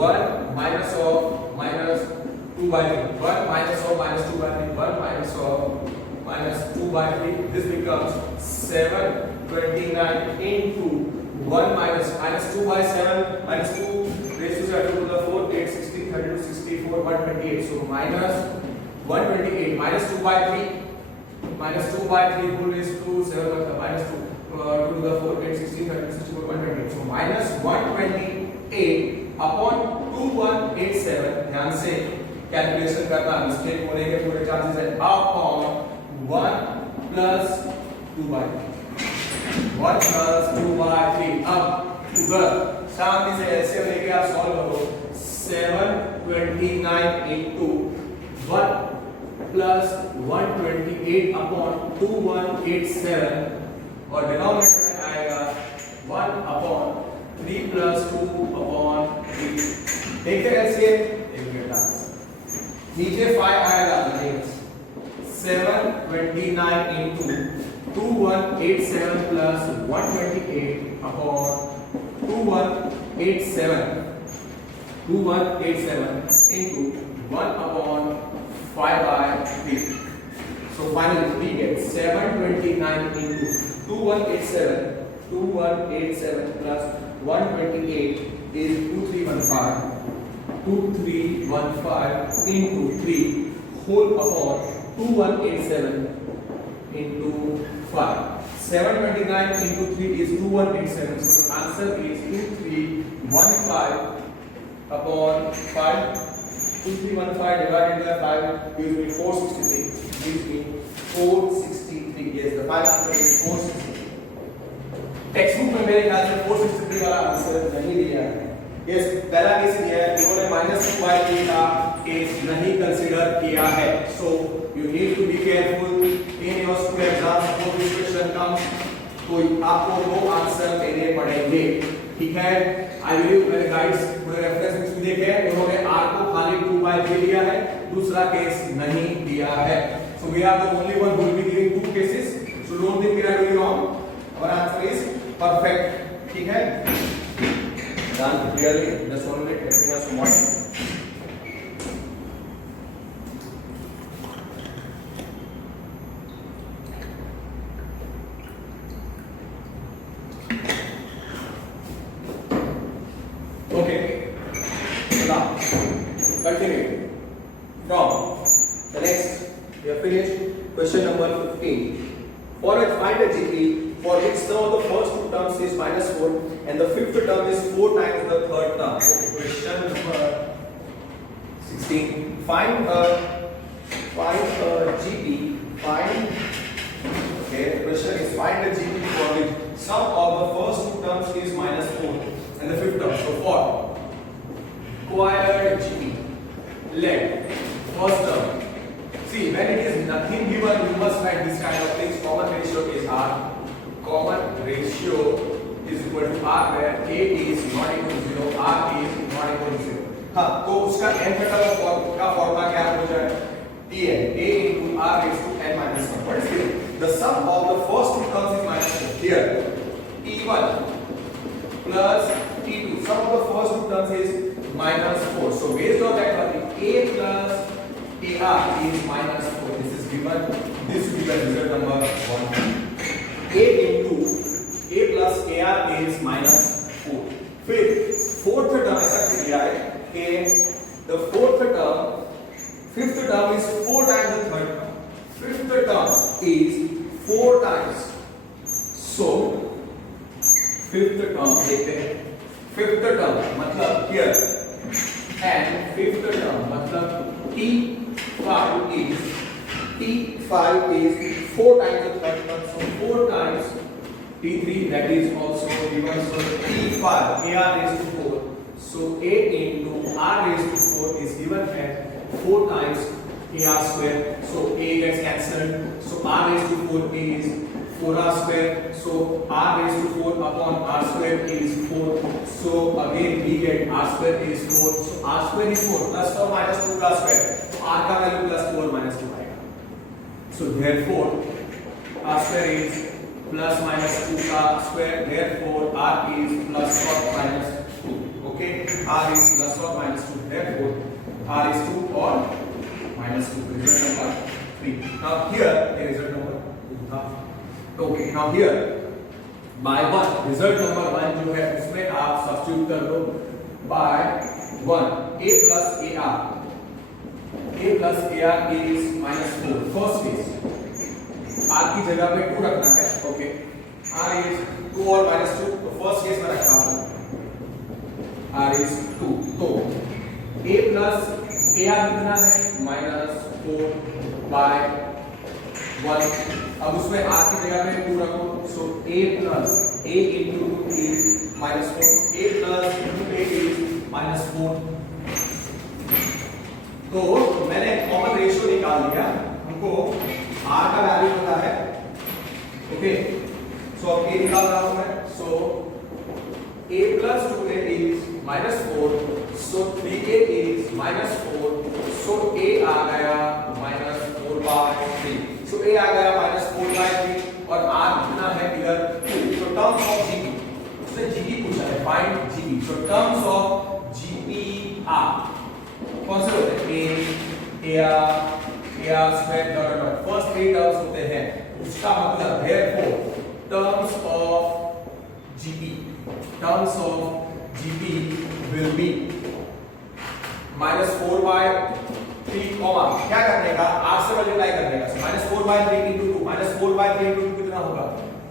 1 minus of -2/3, 1 minus of -2/3, 1 minus of -2/3. This becomes 729 into 1 minus -2/7 minus 2 raised to 2 to the 4, 8, 16, 32, 64, 128. So -128 minus 2/3 whole raised to 7 minus 2 to the 4, 8, 16, 32, 64, 128. So -128 upon 2187, ध्यान से calculation करना, mistake होने के पूरे chances है, upon 1 plus 2/3 1 plus 2/3। अब उधर शांति से ऐसे लेके आप सॉल्व करो 729 into 1 plus 128 अपॉन 2187 और डिनोमिनेटर में आएगा 1 अपॉन 3 plus 2 upon 3। देखते हैं ऐसे नीचे 5 आएगा नहीं 729 into 2187 plus 128 upon 2187 into 1 upon 5/3। So finally we get 729 into 2187 plus 128 is 2315 into 3 whole upon 2187 into 5. 729 into 3 is 2187. So the answer is 2315 upon 5. 2315 divided by 5 gives me 463. Gives me 463. Yes, the final answer is 463. Text book में मेरे ख्याल से 463 वाला answer नहीं दिया है। Yes, पहला case दिया है, इन्होंने -2/3 का केस नहीं कंसीडर किया है। So you need to be careful in your school exam. Suppose this question comes तो आपको दो आंसर देने पड़ेंगे, ठीक है। आई विल मेरे गाइड्स पूरे रेफरेंस बुक्स भी देखे, उन्होंने r को खाली 2/3 दिया है, दूसरा केस नहीं दिया है। So we are the only one who will be giving two cases, so don't think we are doing wrong. Our answer is perfect, ठीक है। Done clearly, just 1 minute, helping us more. Okay, now continue from the next. We have finished question number 15. For a find a GP for which sum of the first two terms is -4 and the fifth term is 4 times the third term. Okay, question number 16. Find a GP. Okay, the question is find a GP for which sum of the first two terms is -4 and the fifth term. So for acquired GP, let first term. See, when it is nothing given, you must write this kind of things. Common ratio is R. Common ratio is equal to R where A is not equal to 0, R is not equal to 0. हाँ, तो उसका n का formula क्या हो जाए? Tn, A into R raised to n minus 1. What is it? The sum of the first two terms is -4. Here, T1 plus T2. Sum of the first two terms is -4. So based on that, A plus AR is -4. This is given. This will be the result number 1. A into A plus AR is -4. फिर fourth term ऐसा किया है कि the fourth term, fifth term is 4 times the third term. Fifth term is 4 times. So fifth term देखते हैं. Fifth term मतलब here and fifth term मतलब T5 is 4 times the third term, so 4 times T3 that is also given, so T5 AR raised to 4, so 8 into R raised to 4 is given as 4 times AR square, so A gets cancelled, so R raised to 4 is 4R square, so R raised to 4 upon R square is 4, so again we get R square is 4, so R square is 4 plus or minus 2 का square, तो R का value plus 2 और minus 2 आएगा, so therefore R square is plus minus 2 का square, therefore R is plus or minus 2, okay, R is plus or minus 2, therefore R is 2 or minus 2, result number 3. Now here the result number 2 था, okay, now here by 1 result number 1 जो है उसमें आप substitute कर दो by 1 a plus ar is minus 4, first case r की जगह पे 2 रखना है, ओके, r is 2 और minus 2, तो फर्स्ट केस में रखा हूं r is 2, तो a plus ar कितना है minus 4 by 1, अब उसमें r की जगह पे 2 रखो, so a plus a into 2 is minus 4, a plus 2a is minus 4, तो मैंने कॉमन रेशियो निकाल लिया, हमको r का वैल्यू पता है, ओके, सो अब a निकाल रहा हूं मैं, सो a plus 2a is minus 4, so 3a is minus 4, so a आ गया minus 4 by 3, so a आ गया minus 4 by 3 और r कितना है इधर 2, so टर्म्स ऑफ gp, उसने gp पूछा है, find gp, so terms of gp r कौन से होते हैं a ar square dot dot, first 3 terms होते हैं, उसका मतलब therefore terms of gp will be minus 4 by 3 comma क्या करने का r से मल्टीप्लाई करने का, minus 4 by 3 into 2, minus 4 by 3 into 2 कितना होगा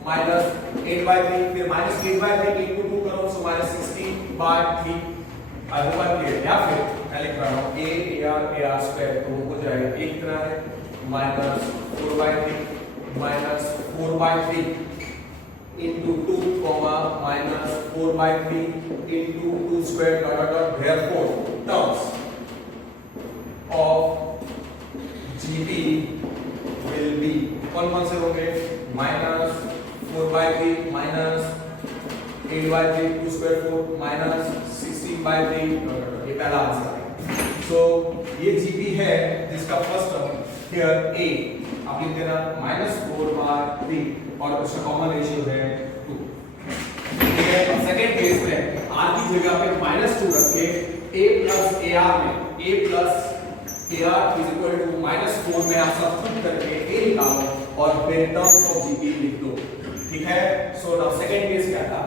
minus 8 by 3, फिर minus 8 by 3 into 2 करो, so minus 16 by 3, I hope आप क्लियर, या फिर मैं लिख रहा हूं a ar square, तो वो हो जाएगा a कितना है minus 4 by 3 minus 4 by 3 into 2 comma minus 4 by 3 into 2 square dot dot dot, therefore terms of gp will be कौन से होंगे minus 4 by 3 minus 8 by 3 2 square 4 minus 16 by 3, ये पहला आंसर है, so ये gp है जिसका फर्स्ट टर्म here a आप लिख देना minus 4 by 3 और उसका कॉमन रेशियो है 2, ठीक है, सेकंड केस में r की जगह पे minus 2 रख के a plus ar में a plus ar is equal to minus 4 में आप सब्स्टिट्यूट करके a निकालो और फिर टर्म्स ऑफ gp लिख दो, ठीक है, सो नाउ सेकंड केस क्या था,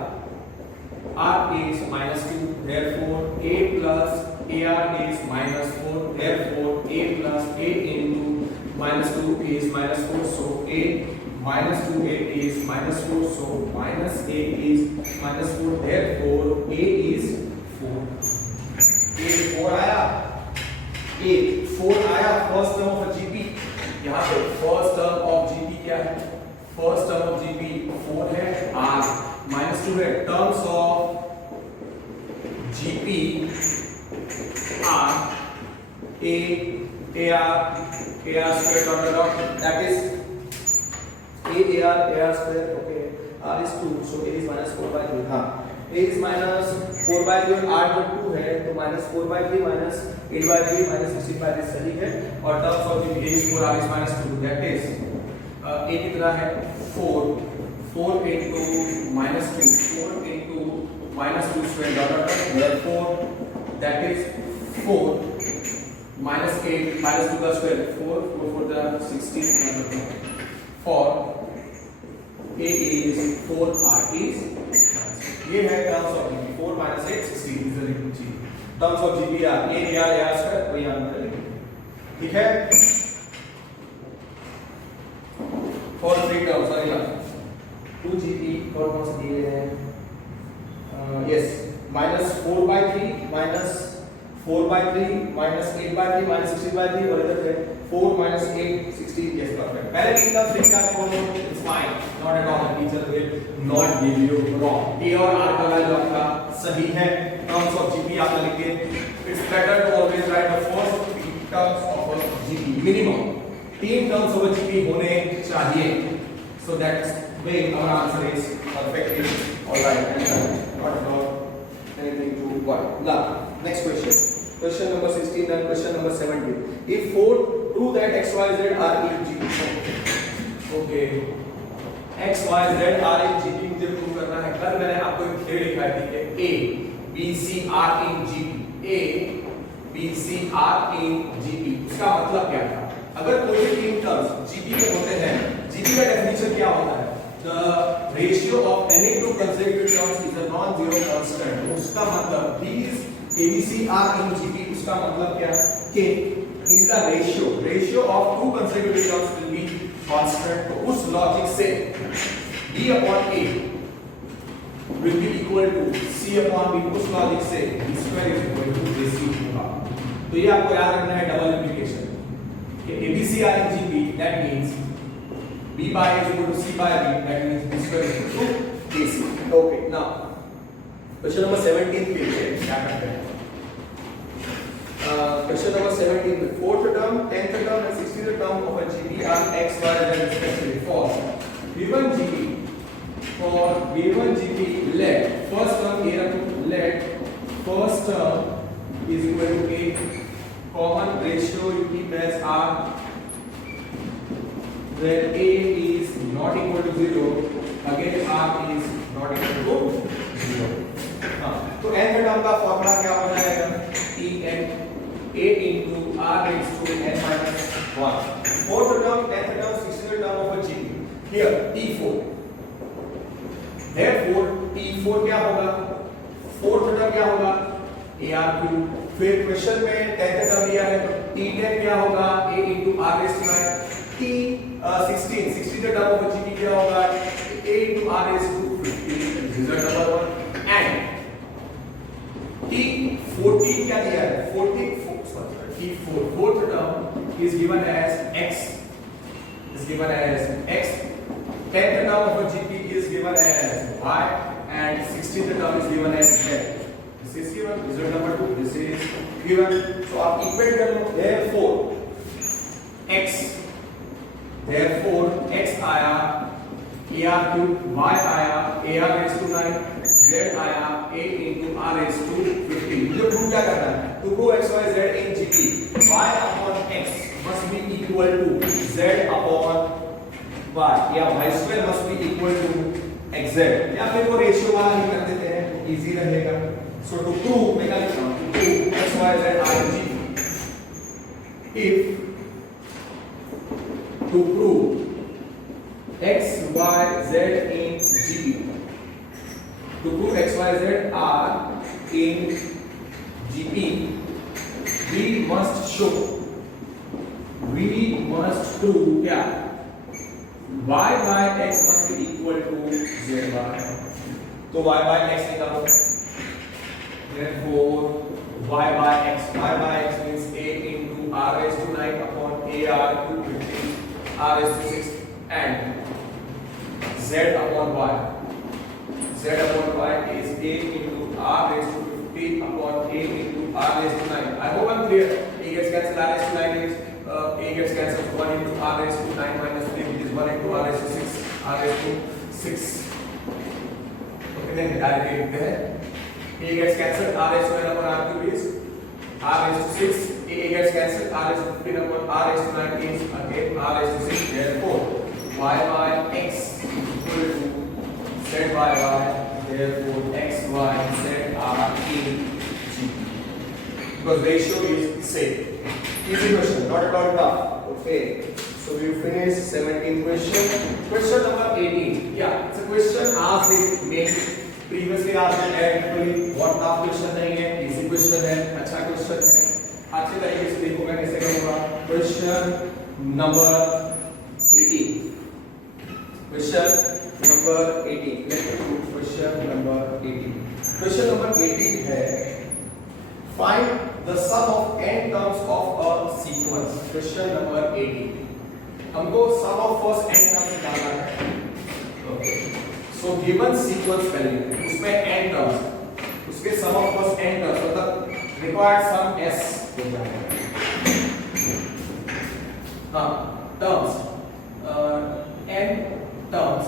r is minus 2, therefore a plus ar is minus 4, therefore a plus a into minus 2 is minus 4, so a minus 2a is minus 4, so minus a is minus 4, therefore a is 4, a 4 आया, a 4 आया, first term of gp, यहाँ पे first term of gp क्या है, first term of gp 4 है, r minus 2 है, terms of gp r ar square dot dot dot, that is ar square, okay, r is 2, so a is minus 4 by 3, हाँ, a is minus 4 by 3 और r जो 2 है तो minus 4 by 3 minus 8 by 3 minus 16 by 3 सही है, और terms of gp a is 4 r is minus 2, that is a कितना है 4 into minus 2, 4 into minus 2 square dot dot dot, therefore that is 4 minus 8 minus 2 का square 4 for the 16 for a is 4 r is, ये है terms of gp 4 minus 8 16 is the g terms of gp r a r square कोई answer नहीं, ठीक है, for 3 terms अगला 2 gp कौन से दिए हैं, yes minus 4 by 3 minus 4/3 minus 8/3 minus 16/3 और इधर है 4 minus 8 16 yes perfect पहले तीन टर्म्स लिख के छोड़ो it's fine not at all teacher will not give you wrong a और आर का वैल्यू आपका सही है टर्म्स ऑफ जीपी आप लिखिए it's better to always write the first terms of a GP minimum तीन टर्म्स ऑफ अ जीपी होने चाहिए so that's way our answer is perfectly all right and not at all anything to worry now next question number 16 and question number 17 if 4 prove that x y z are in gp okay x y z are in gp मुझे prove करना है कल मैंने आपको एक theory दिखाई थी कि a b c are in gp a b c are in gp उसका मतलब क्या था अगर कोई भी तीन टर्म्स gp में होते हैं gp का डेफिनेशन क्या होता है the ratio of any two consecutive terms is a non-zero constant उसका मतलब these abc are in gp उसका मतलब क्या कि इनका ratio of to consecutive terms will be constant तो उस लॉजिक से b upon a will be equal to c upon b उस लॉजिक से b square is equal to ac होगा तो ये आपको याद रखना है डबल इंप्लीकेशन कि abc are in gp that means b by a is equal to c by b that means b square is equal to ac okay now question number 17 के लिए क्या करते हैं question number 17 the fourth term 10th term and 16th term of a gp are x y z respectively for given gp for given gp let first term here let first term is equal to a common ratio you keep as r where a is not equal to 0 again r is not equal to 0 तो nth term का formula क्या हो जाएगा tn a into r raised to n minus 1 fourth term 10th term 16th term of a gp here t4 therefore t4 क्या होगा fourth term क्या होगा ar3 फिर क्वेश्चन में 10th टर्म दिया है तो t10 क्या होगा a into r raised to 9 16th term of a gp क्या होगा a into r raised to 15 result number 1 and T14 क्या दिया है 14 T4 fourth term is given as x 10th term of a GP is given as y and 16th term is given as z this is given result number 2 this is given so आप equate कर लो therefore x आया ar cube y आया ar raised to 9 z आया a into r raised to 15 मुझे prove क्या करना है to prove x y z in gp y upon x must be equal to z upon y या y square must be equal to xz या फिर वो ratio वाला ही कर देते हैं तो इजी रहेगा so to prove मैं क्या लिखता हूं to prove x y z are in gp if to prove x y z in gp to prove x y z are in gp we must prove क्या y by x must be equal to z by तो y by x निकालो therefore y by x means a into r raised to 9 upon ar cube 15 r raised to 6 and z upon y is a into r raised to 15 upon a into r raised to 9 I hope I'm clear a gets cancelled r raised to 9 is a gets cancelled 1 into r raised to 9 minus 3 which is 1 into r raised to 6 r raised to 6 okay then directly लिखते हैं a gets cancelled r raised to 9 upon r cube is r raised to 6 a gets cancelled r raised to 15 upon r raised to 9 is again r raised to 6 therefore y by x equal to z by y therefore x y z are in gp because ratio is same easy question not at all tough okay so we finish 17th question number 18 yeah it's a question asked in main previously asked in actually what tough question नहीं है easy question है अच्छा question है अच्छे तरीके से देखो मैं कैसे करूंगा question number 18 question number 18 let's do question number 18 है Find the sum of n terms of a sequence. Question number 18. हमको sum of first n terms निकालना है. Okay. So given sequence value, उसमें n terms, उसके sum of first n terms मतलब required sum s हो जाएगा. हाँ, terms, n terms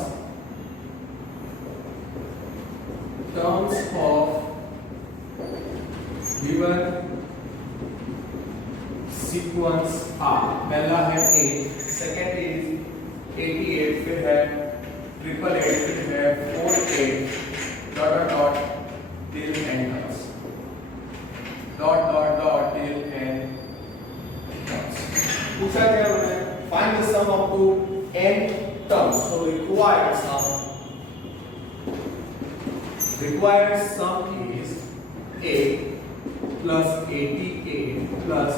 of given sequence are. पहला है 8, सेकेंड इज 88, फिर है 888, फिर है 48 dot dot dot till n terms, dot dot dot till n terms. पूछा क्या है? Find the sum up to n terms. So required sum is 8 plus 88 plus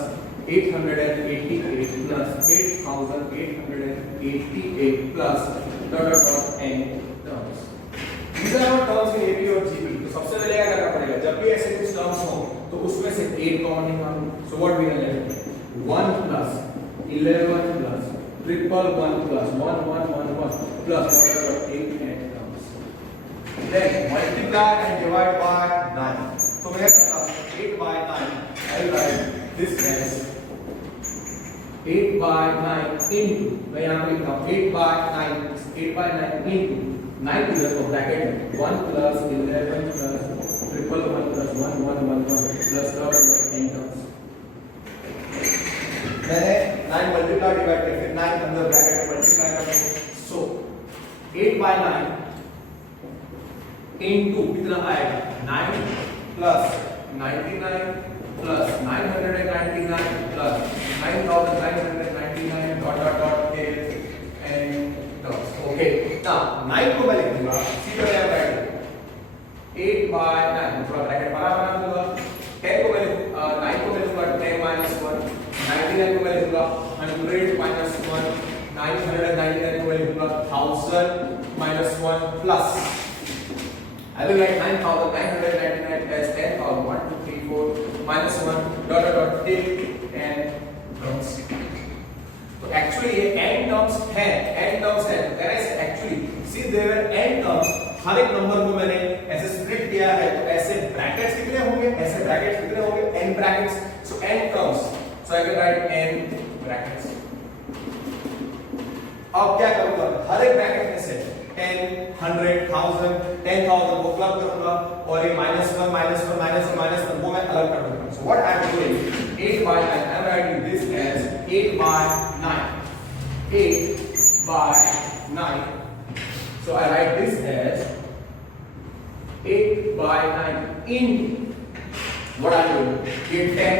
888 plus 8888 plus dot dot dot n terms. These are our terms in AP और GP. तो सबसे पहले क्या करना पड़ेगा? जब भी ऐसे कुछ terms हो तो उसमें से 8 कॉमन निकालो. So what we will get? 1 plus 11 plus 111 plus 1111 plus dot dot dot 8 n terms. Then multiply and divide by 9. So मैं करता हूँ 8 by 9. I will write this as 8 by 9 into, मैं यहाँ पे लिखता हूँ 8 by 9 into 9 to the bracket में 1 plus 11 plus 111 plus 1111 plus dot dot n terms. मैंने 9 मल्टीप्लाई डिवाइड किया, फिर 9 अंदर ब्रैकेट में मल्टीप्लाई करना है. So 8 by 9 into कितना आएगा? 9 plus 99 plus 999 plus 9999 dot dot dot till n terms. Okay. Now 9 को मैं लिख दूंगा. सीधा क्या ब्रैकेट 8 by 9 थोड़ा ब्रैकेट बड़ा बना दूंगा. 10 को मैं 9 को मैं लिखूंगा 10 minus 1. 99 को मैं लिखूंगा 100 minus 1. 999 को मैं लिखूंगा 1000 minus 1 plus. I will write 9999 as 10,000. 1 2 3 4 minus 1 dot dot dot till n terms. तो actually ये n terms है. When I say actually, see there were n terms. हर एक नंबर को मैंने ऐसे स्प्लिट किया है. तो ऐसे ब्रैकेट्स कितने होंगे? ऐसे ब्रैकेट्स कितने होंगे? n brackets. So n terms. So I can write n brackets. अब क्या करूंगा? हर एक ब्रैकेट में से 10, 100, 1000, 10,000 को क्लब करूंगा और ये -1 -1 वो मैं अलग कर दूंगा. So what I am doing 8 by 9. I am writing this as 8 by 9. 8 by 9. So I write this as 8 by 9 in what I do? ये 10,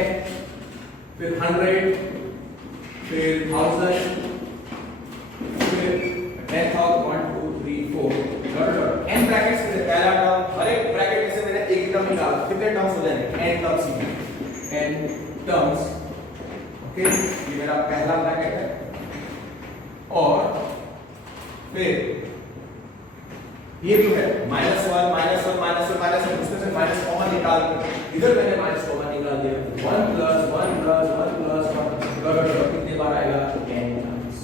फिर 100, फिर 1000, फिर 10,000 1 2 3 4 डॉट n ब्रैकेट्स में पहला टर्म. हर एक ब्रैकेट में से मैंने एक टर्म निकाला. कितने टर्म्स हो जाएंगे? n टर्म्स ही n टर्म्स. ओके, ये मेरा पहला ब्रैकेट है. और फिर ये जो है -1 उसमें से माइनस कॉमन निकाल के इधर मैंने माइनस कॉमन निकाल दिया. 1 plus 1 plus 1 plus 1 डॉट कितने बार आएगा? n terms.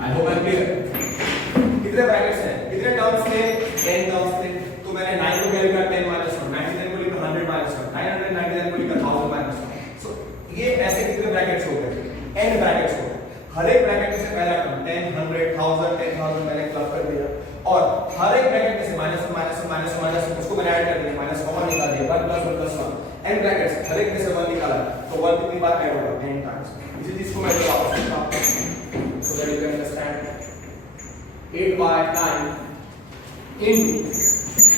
I hope I clear. कितने ब्रैकेट्स हैं? कितने टर्म्स थे? n टर्म्स थे. तो मैंने 9 को क्या लिखा? 10 minus 1. 99 को लिखा 100 minus 1. 999 को लिखा 1000 minus 1. सो ये ऐसे कितने ब्रैकेट्स हो गए? n ब्रैकेट्स हो गए. हर एक ब्रैकेट में से पहला टर्म 10 100 1000 10,000 मैंने क्लब कर दिया. और हर एक ब्रैकेट में से -1 उसको मैंने ऐड कर दिया. माइनस कॉमन निकाल दिया. 1 plus 1 plus 1. n ब्रैकेट्स हर एक में से 1 निकाला. तो 1 कितनी बार ऐड होगा? n times. इसी चीज को मैं वापस लिखता हूं so that you can understand. 8 by 9 into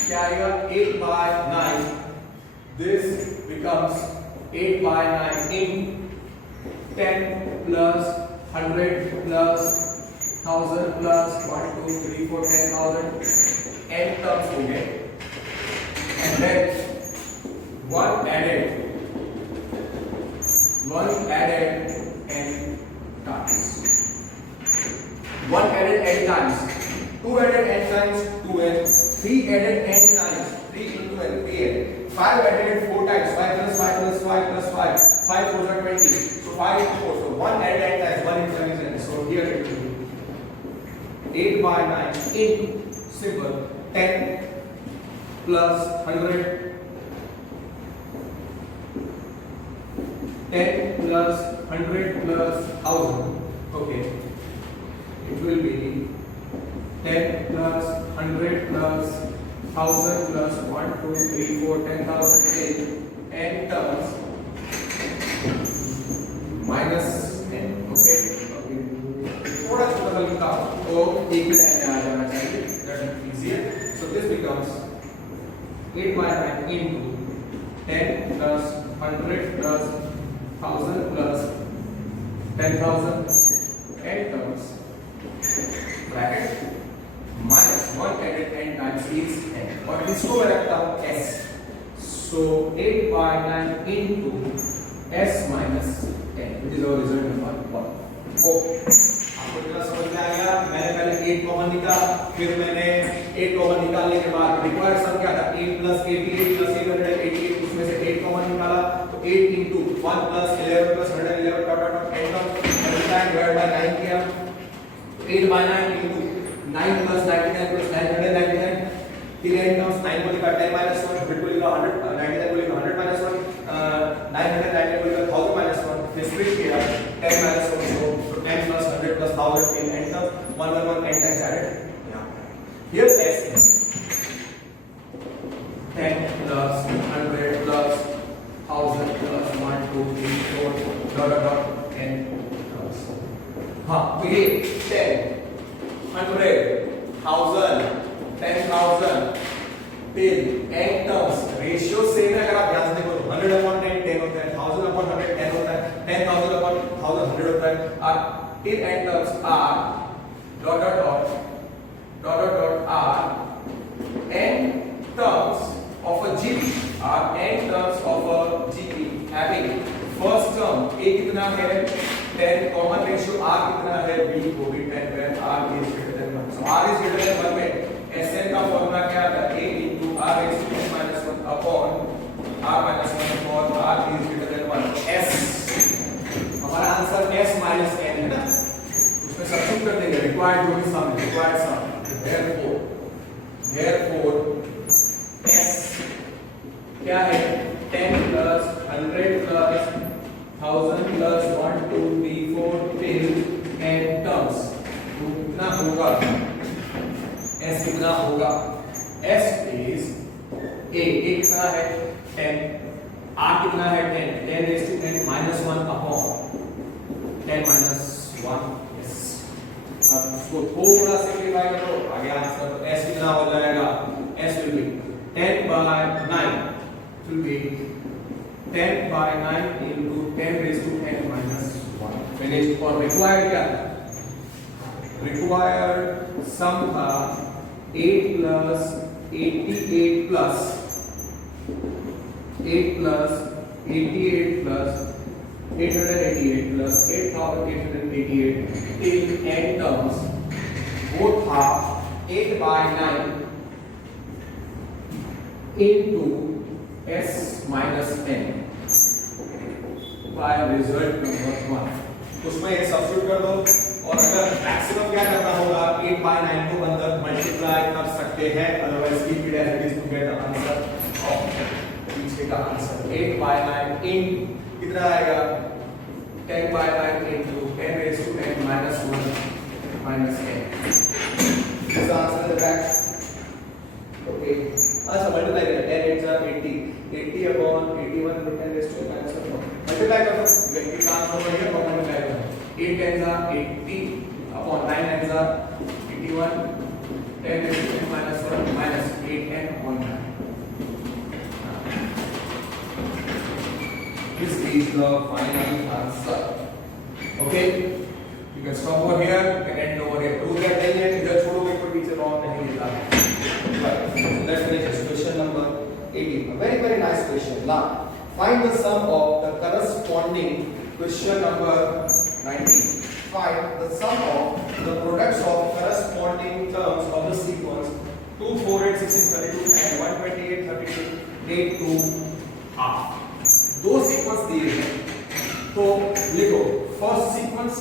क्या आएगा? 8 by 9. This becomes 8 by 9 into 10 plus 100 plus 1000 plus 1 2 3 4 10,000 n terms हो गए. And then one added n times. 1 added n times. 2 added n times 2n. 3 added n times 3 into n 3n. 5 added 4 times, 5 plus 5 plus 5 plus 5, 5 4 are 20, so 5 into 4, so 1 added 10 times, 1 into 7 is 10, so here it will be 8 by 9 into simple 10 plus 100, 10 plus 100 plus 1000, okay, it will be 10 plus 100 plus 1000 plus 1 2 3 4 10,000 n terms minus n, okay, थोड़ा छोटा सा लिखा तो एक ही line में आ जाना चाहिए, that is easier. So this becomes 8 by 9 into 10 plus 100 plus 1000 plus 10,000 n terms bracket minus 1 added n times is n, और इसको मैं रखता हूँ s, so 8 by 9 into s minus n, which is our result number 1. Okay, आपको जरा समझ में आ गया? मैंने पहले 8 कॉमन निकाला, फिर मैंने 8 कॉमन निकालने के बाद रिक्वायर्ड सम क्या था, 8 plus 88 plus 888, उसमें से 8 कॉमन निकाला, तो 8 into 1 plus 11 plus 111 dot dot dot n terms multiply divide by 9 किया, 8 by 9 into 9 plus 99 plus 999, फिर n terms 9 को लिखा 10 minus 1, फिर को लिखा 100, 99 को लिखा 100 minus 1, 999 को लिखा 1000 minus 1, फिर स्प्लिट किया 10 minus 1, so 10 plus 100 plus 1000 in n terms, 111 n times added. Here s is 10 plus 100 plus 1000 plus 1 2 3 4 dot dot dot n terms. हाँ, तो ये 10 100 1000 10,000 till n terms ratio same है, अगर आप ध्यान से देखो तो 100 upon 10 10 होता है, 1000 upon 100 10 होता है, 10,000 upon 1000 100 होता है, और till n terms are dot dot dot dot dot dot are n terms of a GP, are n terms of a GP having first term a कितना है 10, common ratio r कितना है b को भी 10 where r is greater than 1, so r is greater than 1 में Sn का formula क्या आता है, a into r raised to n minus 1 upon r minus 1 for r is greater than 1, s, हमारा आंसर s minus n है ना, उसमें substitute कर देंगे रिक्वायर्ड जो भी सम है, रिक्वायर्ड सम, therefore s क्या है 10 plus 100 plus 1000 plus 1 2 3 4 till n terms, तो कितना होगा, s कितना होगा, s is a कितना है 10, r कितना है 10, 10 raised to n minus 1 upon 10 minus 1, yes. अब इसको थोड़ा सिंपलीफाई करो, आगे आंसर तो s कितना हो जाएगा, s will be 10 by 9 will be 10 by 9 into 10 raised to n minus 1 finished. और required क्या था, required sum था 8 plus 88 plus 8 plus 88 plus 888 plus 8888 till n terms, both are 8 by 9 into s minus n by result number 1. उसमें एक substitute कर दो, और अगर मैक्सिमम क्या करना होगा 8 by 9 को अंदर मल्टीप्लाई कर सकते हैं, otherwise keep it as it is to get the answer of पीछे का आंसर 8 by 9 इन कितना आएगा 10 by 9 into 10 raised to n minus 1 minus n. This answer is back. Okay. अच्छा मल्टीप्लाई करें 10 8 are 80 80 upon 81 into 10 raised to n minus 1. Multiply करो, ये answer हो गया, और मल्टीप्लाई करो 8 10s are 80 upon 9 9s are 81, 10 raised to n minus 1 minus 8n upon 9. This is the final answer. Okay, you can stop over here, you can end over here. Prove that नहीं है, इधर छोड़ोगे कोई पीछे wrong नहीं मिलता है. Let's finish this question number 18. A very very nice question. Now find the sum of the corresponding question number 19. Find the sum of the products of corresponding terms of the sequence 2 4 8 16 32 and 128 32 8 to half. दो sequence दिए हैं तो लिखो first sequence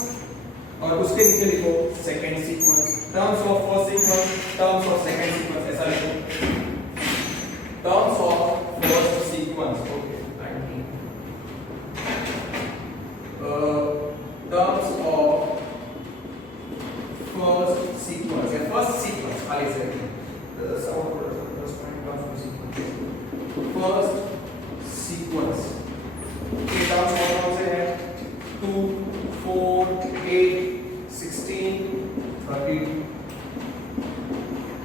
और उसके नीचे लिखो second sequence, terms of first sequence, terms of second sequence, ऐसा लिखो terms of first sequence. Okay 19 terms of first sequence या first sequence खाली से first sequence के terms कौन से हैं 2 4 8 16 32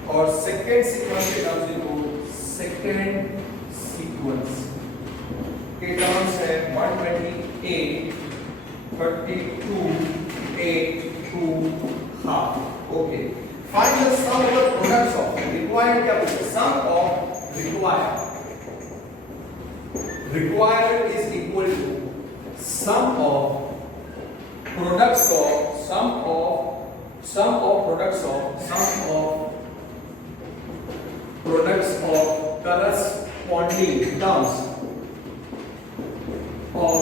और second sequence के terms लिखो second sequence के terms है 128 32 8 to half. Okay. Find the sum of the products of required क्या बोलते हैं sum of required is equal to sum of products of corresponding terms of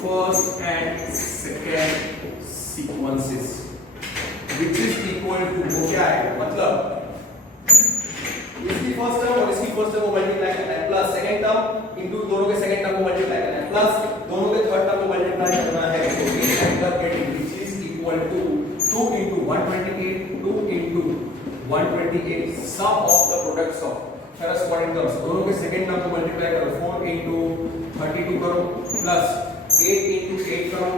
first and second sequences which is equal to वो क्या है मतलब इसकी first term और इसकी फर्स्ट टर्म को मल्टीप्लाई करना है प्लस सेकंड टर्म इनटू दोनों के सेकंड टर्म को मल्टीप्लाई करना है प्लस दोनों के थर्ड टर्म को मल्टीप्लाई करना है तो we end up getting which is equal to 2 into 128 2 into 128 sum of the products of corresponding terms दोनों के सेकंड टर्म को मल्टीप्लाई करो 4 into 32 करो प्लस 8 into 8 करो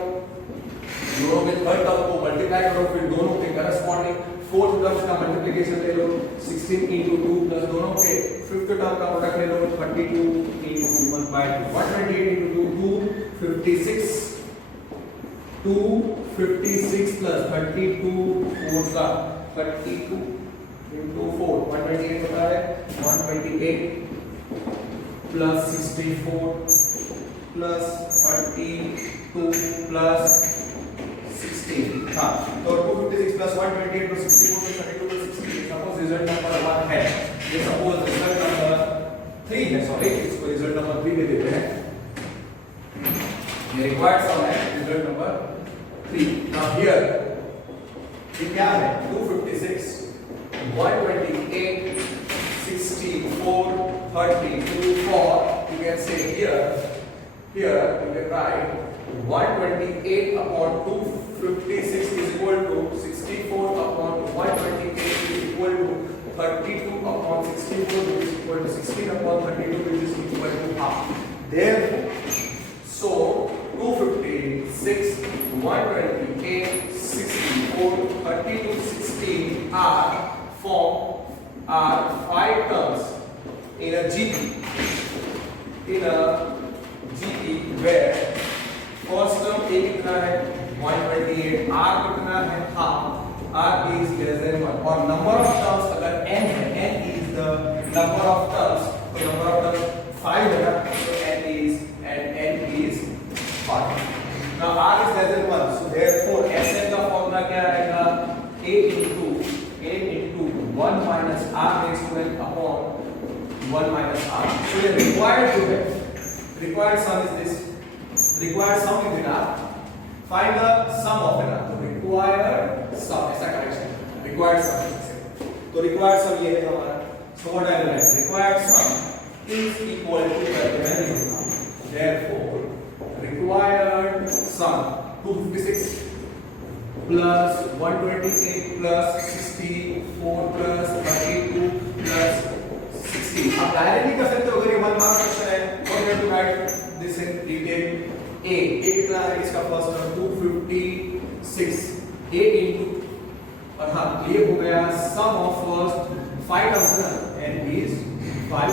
दोनों के थर्ड टर्म को मल्टीप्लाई करो फिर दोनों के करस्पॉन्डिंग फोर्थ टर्म का मल्टीप्लिकेशन ले लो 16 into 2 प्लस दोनों के फिफ्थ टर्म का प्रोडक्ट ले लो 32 into 1 by 128 into 2 256 256 plus 32 4 का 32 into 4 128 होता है 128 plus 64 plus 32 plus 16 हाँ तो 256 plus 128 plus 64 plus 32 plus 16 suppose result number 1 है ये सपोज रिजल्ट नंबर 3 है सॉरी इसको रिजल्ट नंबर 3 दे देते हैं ये रिक्वायर्ड सम है रिजल्ट नंबर 3 नाउ हियर ये क्या है 256 128 64 32 4 you can say here you can write 128 upon 256 is equal to 64 upon 128 is equal to 32 upon 64 which is equal to 16 upon 32 which is equal to half. Therefore, so 256, 128, 64, 32, 16 are 5 terms in a GP. Where first term A कितना है 128 R कितना है half R is less than 1 और number of terms अगर n है n is the number of terms तो number of terms 5 है ना so n is 5 now R is less than 1 so therefore Sn का फॉर्मूला क्या रहेगा A into 1 minus R raised to n upon 1 minus R so the required sum is this required sum is R find the sum of n तो required sum ऐसा correction required sum तो required sum ये है हमारा so what I will write required sum is equal to therefore required sum 256 plus 128 plus 64 plus 32 plus 60 अब directly कर सकते हो अगर ये 1 मार्क क्वेश्चन है what you have to write this in detail A कितना है इसका फर्स्ट टर्म 256 8 into और हाँ ये हो गया सम ऑफ फर्स्ट 5 टर्म्स ना and is 5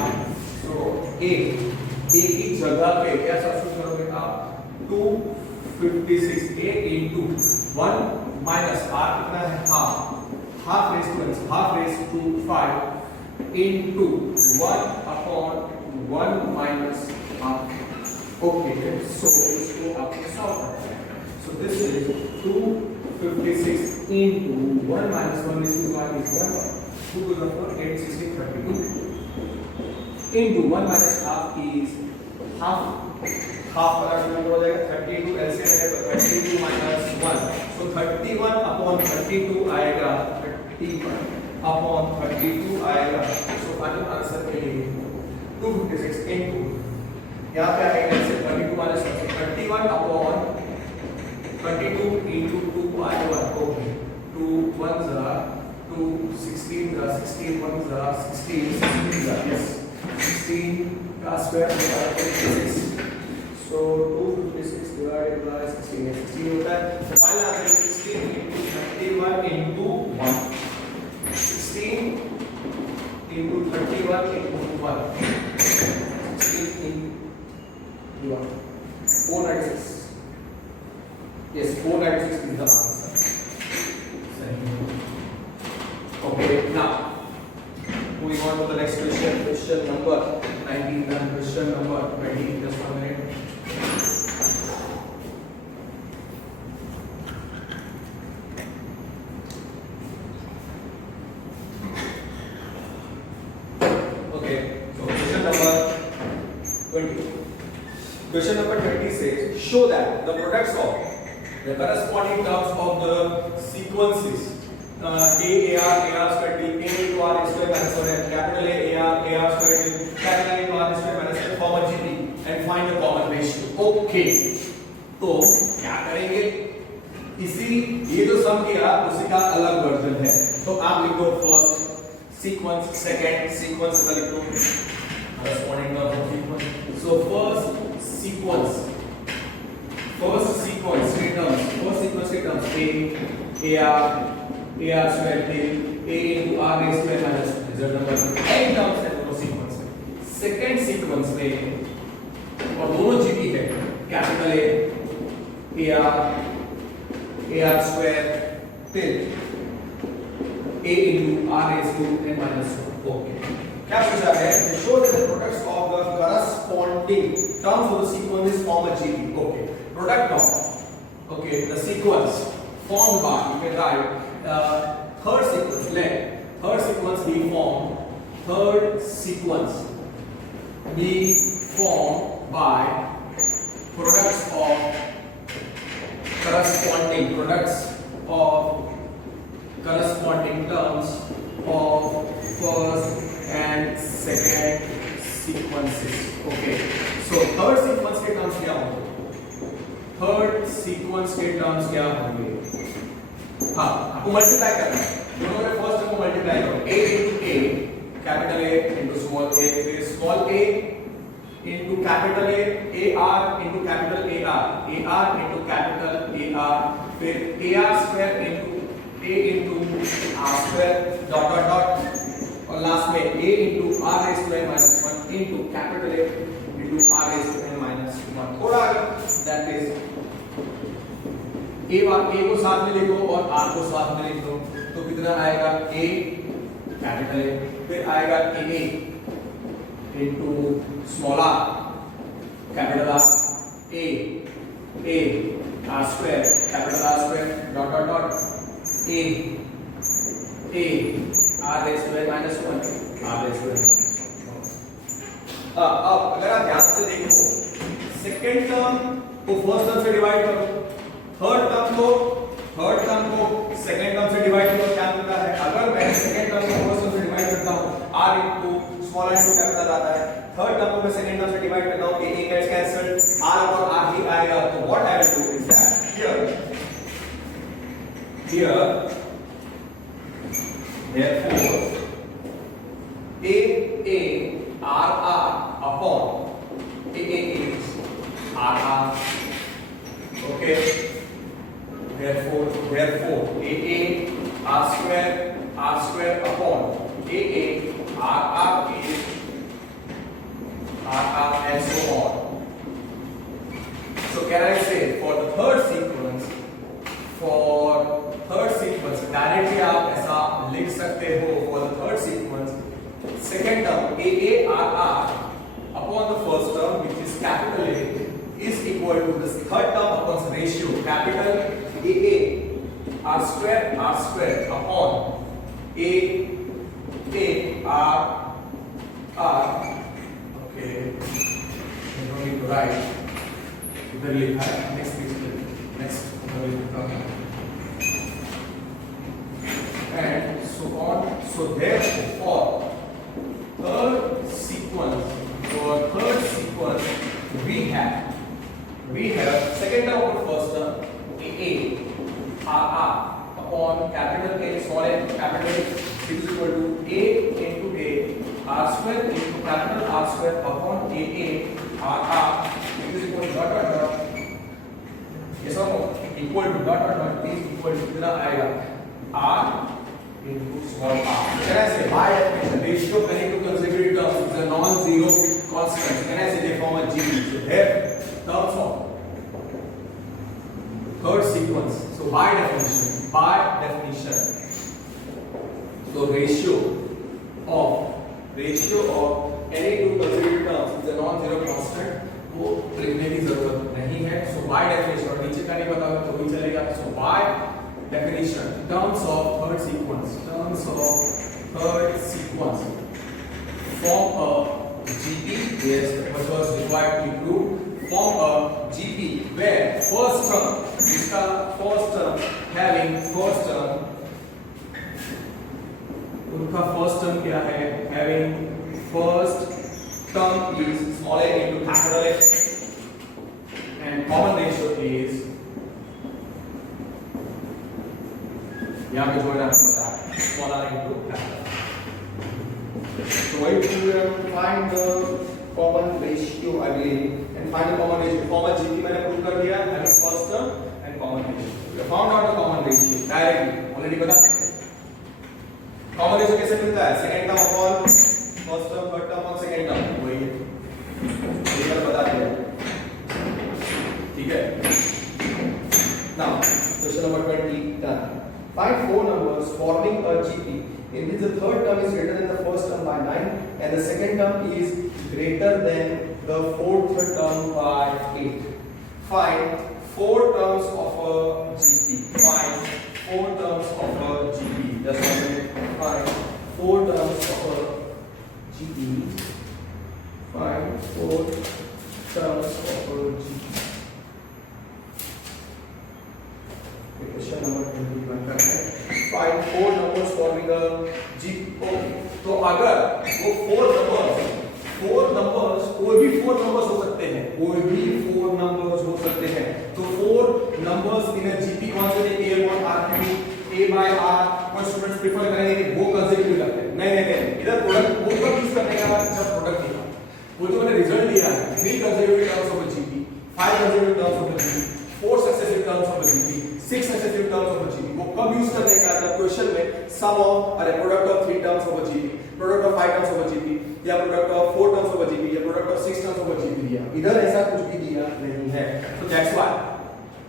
so A की जगह पे क्या सब्स्टिट्यूट करोगे आप 256 8 into 1 minus R कितना है half raised to 5 into 1 upon 1 minus half okay so इसको आपने सॉल्व करना है so this is 256 into 1 minus 1 is 5 is 1 2 to the 4 8 16 32 into 1 minus half is half वाला टर्म हो जाएगा 32 एलसीएम है तो 32 minus 1 so 31 upon 32 आएगा 31 upon 32 आएगा so फाइनल आंसर के लिए 256 into यहाँ पे आएगा एलसीएम 32 minus 31 upon 32 into 2 आएगा okay 2 1s are 2 16s are 16 1s are 16 16s are yes 16 का स्क्वायर होता है 56 so 256 divided by 16 16 होता है so final answer 16 into 31 into 1 16 into 31 into 1 16 into 1 496 yes 496 is the answer okay now moving on to the next question number 19 and question number 20 just 1 minute okay so question number 20 question number 20 says show that the products of the corresponding terms of the sequences A, AR, AR squared till A into R squared minus 1 and capital A, AR, AR squared till capital A into R squared minus 1 form a GP and find the common ratio. Okay. तो क्या करेंगे? इसी ये जो सम किया उसी का अलग वर्जन है. तो आप लिख दो फर्स्ट सीक्वेंस, सेकंड सीक्वेंस का लिख दो corresponding terms of sequence. So first sequence के terms A, AR AR square till A into R raised to n minus 1 result number n terms है दोनों सीक्वेंस में सेकंड सीक्वेंस में और दोनों जीपी है capital A AR square till A into R raised to n minus 1 okay क्या पूछा है to show that the products of the corresponding terms of the sequence is form a GP okay product of okay the sequence formed by you can write third sequence let third sequence be formed by products of corresponding terms of first and second sequences okay so third sequence के terms क्या होंगे हाँ आपको multiply करना है दोनों में first term को मल्टीप्लाई करो a into a capital A into small a फिर small a into capital A AR into capital AR into capital AR फिर AR square into A into R square dot dot dot और last में A into R raised to n minus 1 into capital A into R raised to n minus 1 थोड़ा that is A को साथ में लिखो और R को साथ में लिख दो तो कितना आएगा A कैपिटल A फिर आएगा A into small r capital R A R square capital R square dot dot dot A R raised to n minus 1 R raised to n अब अगर आप ध्यान से देखो सेकंड टर्म को फर्स्ट टर्म से डिवाइड करो थर्ड टर्म को सेकंड टर्म से डिवाइड करो क्या मिलता है अगर मैं सेकंड टर्म को फर्स्ट टर्म से डिवाइड करता हूं r into small r into capital आता है थर्ड टर्म को मैं सेकंड टर्म से डिवाइड करता हूं a gets cancelled r upon r ही आएगा तो what I will do is that here therefore a r r upon a is r r okay therefore a r square upon a r is r and so on so can I say for the third sequence directly आप ऐसा लिख सकते हो for the third sequence second term a r upon the first term which is capital A is equal to this third term upon ratio capital A r square upon a r no need to write. इधर लिखा है, next page पे, next उधर लिखा है, and so on. So therefore, third sequence we have second term over first term a r upon capital A small a capital A is equal to a into a r square into capital R square upon a r is equal to dot dot dot yes or no equal to dot dot dot is equal to कितना आएगा r into small r. Can I say by definition ratio of any two consecutive terms is a non-zero constant? Can I say they form a GP? So there terms of third sequence. So by definition, so ratio of any two consecutive terms is a non-zero constant. वो लिखने की जरूरत नहीं है. So by definition और नीचे का नहीं बताओगे तो भी चलेगा. So by definition, terms of third sequence form a GP. Yes, what was required to prove. Form a GP where first term having first term उनका first term क्या है? Having first term is small a into capital A and common ratio is यहाँ पे जोड़ना आपको पता है small r into capital. So what you do find the common ratio I believe and find the common ratio. Form a GP मैंने prove कर दिया having first term and common ratio. We have found out the common ratio directly already बता. Common ratio कैसे मिलता है? Second term upon first term, third term upon second term वही है. ये कल बता दिया. ठीक है. Now question number 20 done. Find four numbers forming a GP in which the third term is greater than the first term by 9 and the second term is greater than the fourth term by 8. Find four terms of a GP. Find four terms of a GP. Just one minute. Find four terms of a GP. Find four terms of a GP. Question number 21 का है. Find four numbers forming a GP. तो अगर वो four numbers कोई भी four numbers हो सकते हैं. तो four numbers in a GP कौन से थे? A upon R cube, A by R. कोई स्टूडेंट्स प्रेफर करेंगे कि वो कंसेक्यूटिव लगते हैं. नहीं इधर प्रोडक्ट वो कब यूज करने का जब प्रोडक्ट लिखा. वो जो मैंने रिजल्ट दिया है 3 consecutive terms of a GP, 5 consecutive terms of a GP, 4 successive terms of a GP, 6 successive terms of a GP. वो कब यूज करने का जब क्वेश्चन में sum of product of 3 terms of a GP, product of 5 terms of a GP या product of 4 terms of a GP या product of 6 terms of a GP दिया. इधर ऐसा कुछ भी दिया नहीं है. So that's why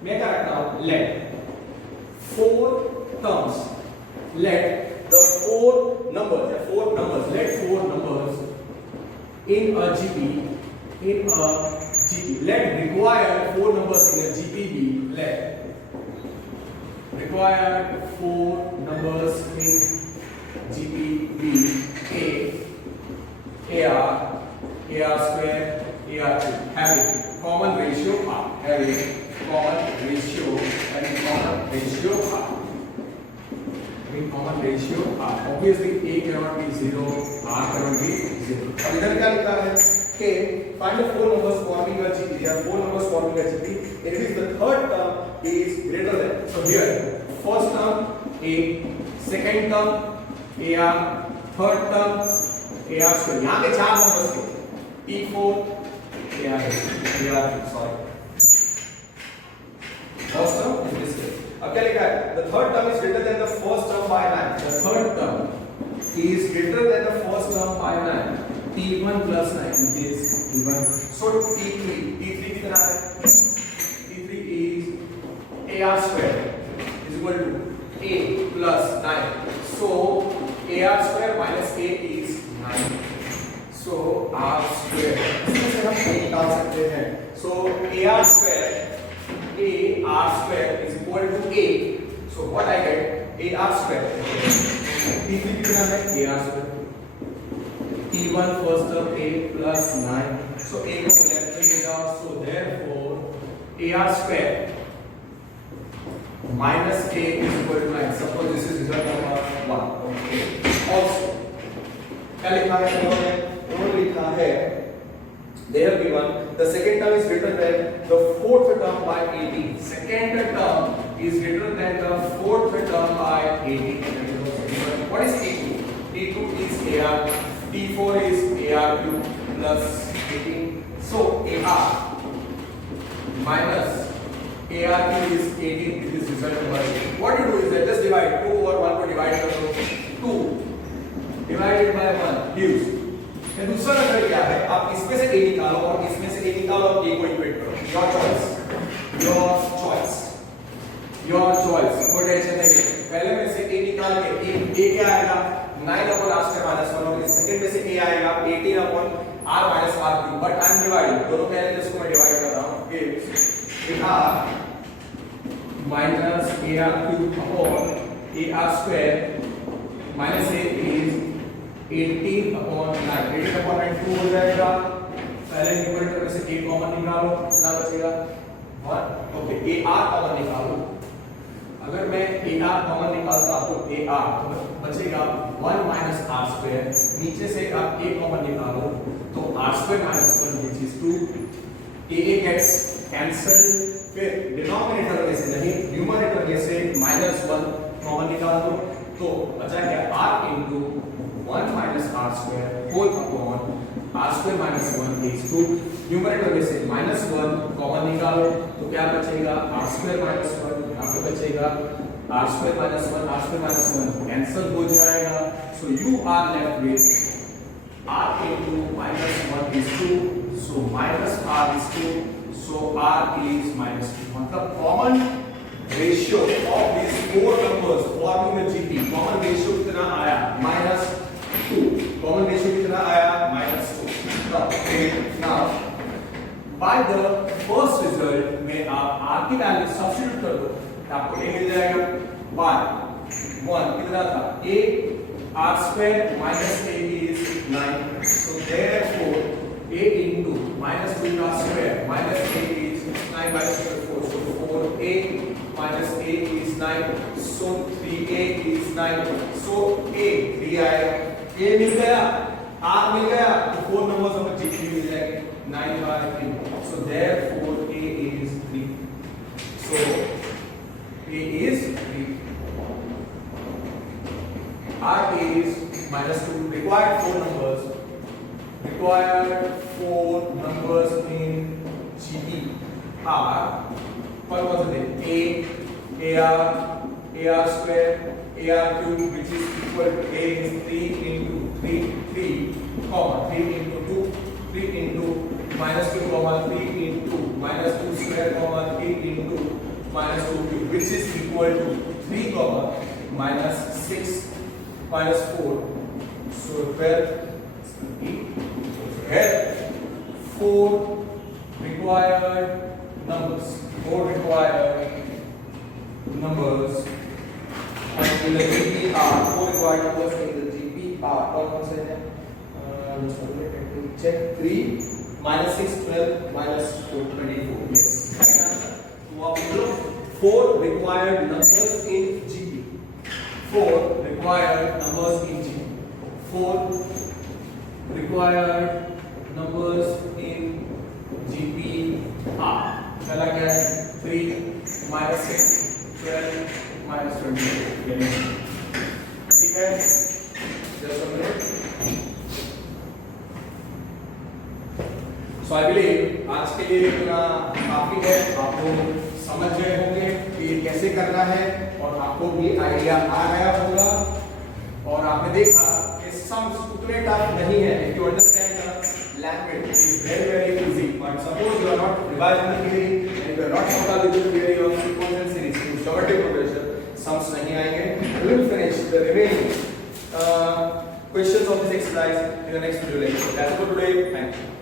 मैं क्या रखता हूं let four numbers in a GP let required four numbers in a GP be let required four numbers in GP be AR square AR cube having common ratio R obviously A cannot be 0, R cannot be 0. अब इधर क्या लिखा है कि find the four numbers forming a GP. There are four numbers forming a GP in which the third term is greater than. So here first term A, second term AR, third term AR square. यहाँ के चार numbers थे P4 AR sorry. First term is this way. अब क्या लिखा है? The third term is greater than the first term by 9. The third term is greater than the first term by 9. T1 plus 9 which is T1. So T3 कितना है? T3 is AR square is equal to A plus 9. So AR square minus A is 9. So R square. इसमें से हम A निकाल सकते हैं. So AR square is equal to A. So what I get? AR square. T3 कितना है? AR square. T T1 first term a plus 9. So a को left में ले जाओ. So therefore AR square minus a is equal to 9. Suppose this is result number 1. Okay. Also क्या लिखा है उन्होंने लिखा है they have given the second term is greater than the fourth term by 80. Second term is greater than the fourth term by 80. What is T2? T2 is AR. T4 is AR cube plus 18. So AR minus AR cube is 18. This is result number 8. What you do is that just divide 2 over 1 को divide करो. 2 divided by 1 gives. ये दूसरा method क्या है? आप इसमें से a निकालो और इसमें से a निकालो और a को इक्वेट करो. Your choice. Your choice. Your choice. कोई टेंशन नहीं है. पहले में से a निकाल के a क्या आएगा? 9 upon r square minus 1 और सेकंड में से a आएगा 18 upon r minus r cube. But I am dividing. दोनों पहले जिसको मैं डिवाइड कर रहा हूँ. r minus ar cube upon ar square minus a is 18 upon 9. 18 upon 9 2 हो जाएगा. पहले न्यूमरेटर में से a कॉमन निकालो. कितना बचेगा? 1. ओके ar कॉमन निकालो. अगर मैं ar कॉमन निकालता तो ar तो बचेगा 1 minus r square. नीचे से आप a कॉमन निकालो तो r square minus 1 which is 2. a gets cancelled. फिर डिनोमिनेटर में से नहीं न्यूमरेटर में से -1 कॉमन निकाल दो तो बचा क्या r into 1 minus r square whole upon r square minus 1 is 2. Numerator में से -1 कॉमन निकालो तो क्या बचेगा r square minus 1. यहाँ पे बचेगा r square minus 1 कैंसिल हो जाएगा. so you are left with r into -1 is 2. so minus r is 2. so r is minus 2. मतलब common ratio of these four numbers forming the GP. Common ratio कितना आया? -2. Common ratio कितना आया? -2. Now by the first result में आप r की value substitute कर दो आपको a मिल जाएगा. by 1 कितना था? a r square minus a is 9. so therefore a into -2 r square minus a is 9 minus 4. so 4a minus a is 9. so 3a is 9. so a 3 आएगा. a मिल गया, r मिल गया तो 4 नंबर्स हमें GP मिल जाएंगे 9 by 3. so therefore a is 3. so a is 3. r is -2. required 4 numbers. Required 4 numbers in GP are what was it? A, AR square, AR cube, which is equal to A is 3 into 3, 3, comma 3 into 2, 3 into -2, comma 3 into -2 square, comma 3 into -2 cube, which is equal to 3, comma -6 minus 4. So 12. Here 4 required numbers. 4 required numbers in the GP are 4 required numbers in the GP are कौन से हैं? check 3 minus 6 12 minus 4 24. Yes. तो आप बोलो 4 required numbers in GP. 4 required numbers in GP. 4 required numbers in GP are पहला क्या है 3 minus 6 12 minus 24. ठीक है just a minute. So I believe आज के लिए इतना काफी है. आप लोग समझ गए होंगे कि ये कैसे करना है और आपको भी आइडिया आ गया होगा और आपने देखा कि सम्स उतने टफ नहीं है. if you understand the language it is very easy. but suppose you are not revising the theory and you are not familiar with the theory of sequence and series in geometry progression, sums नहीं आएंगे. We will finish the remaining questions of this exercise in the next video lecture. That's for today. Thank you.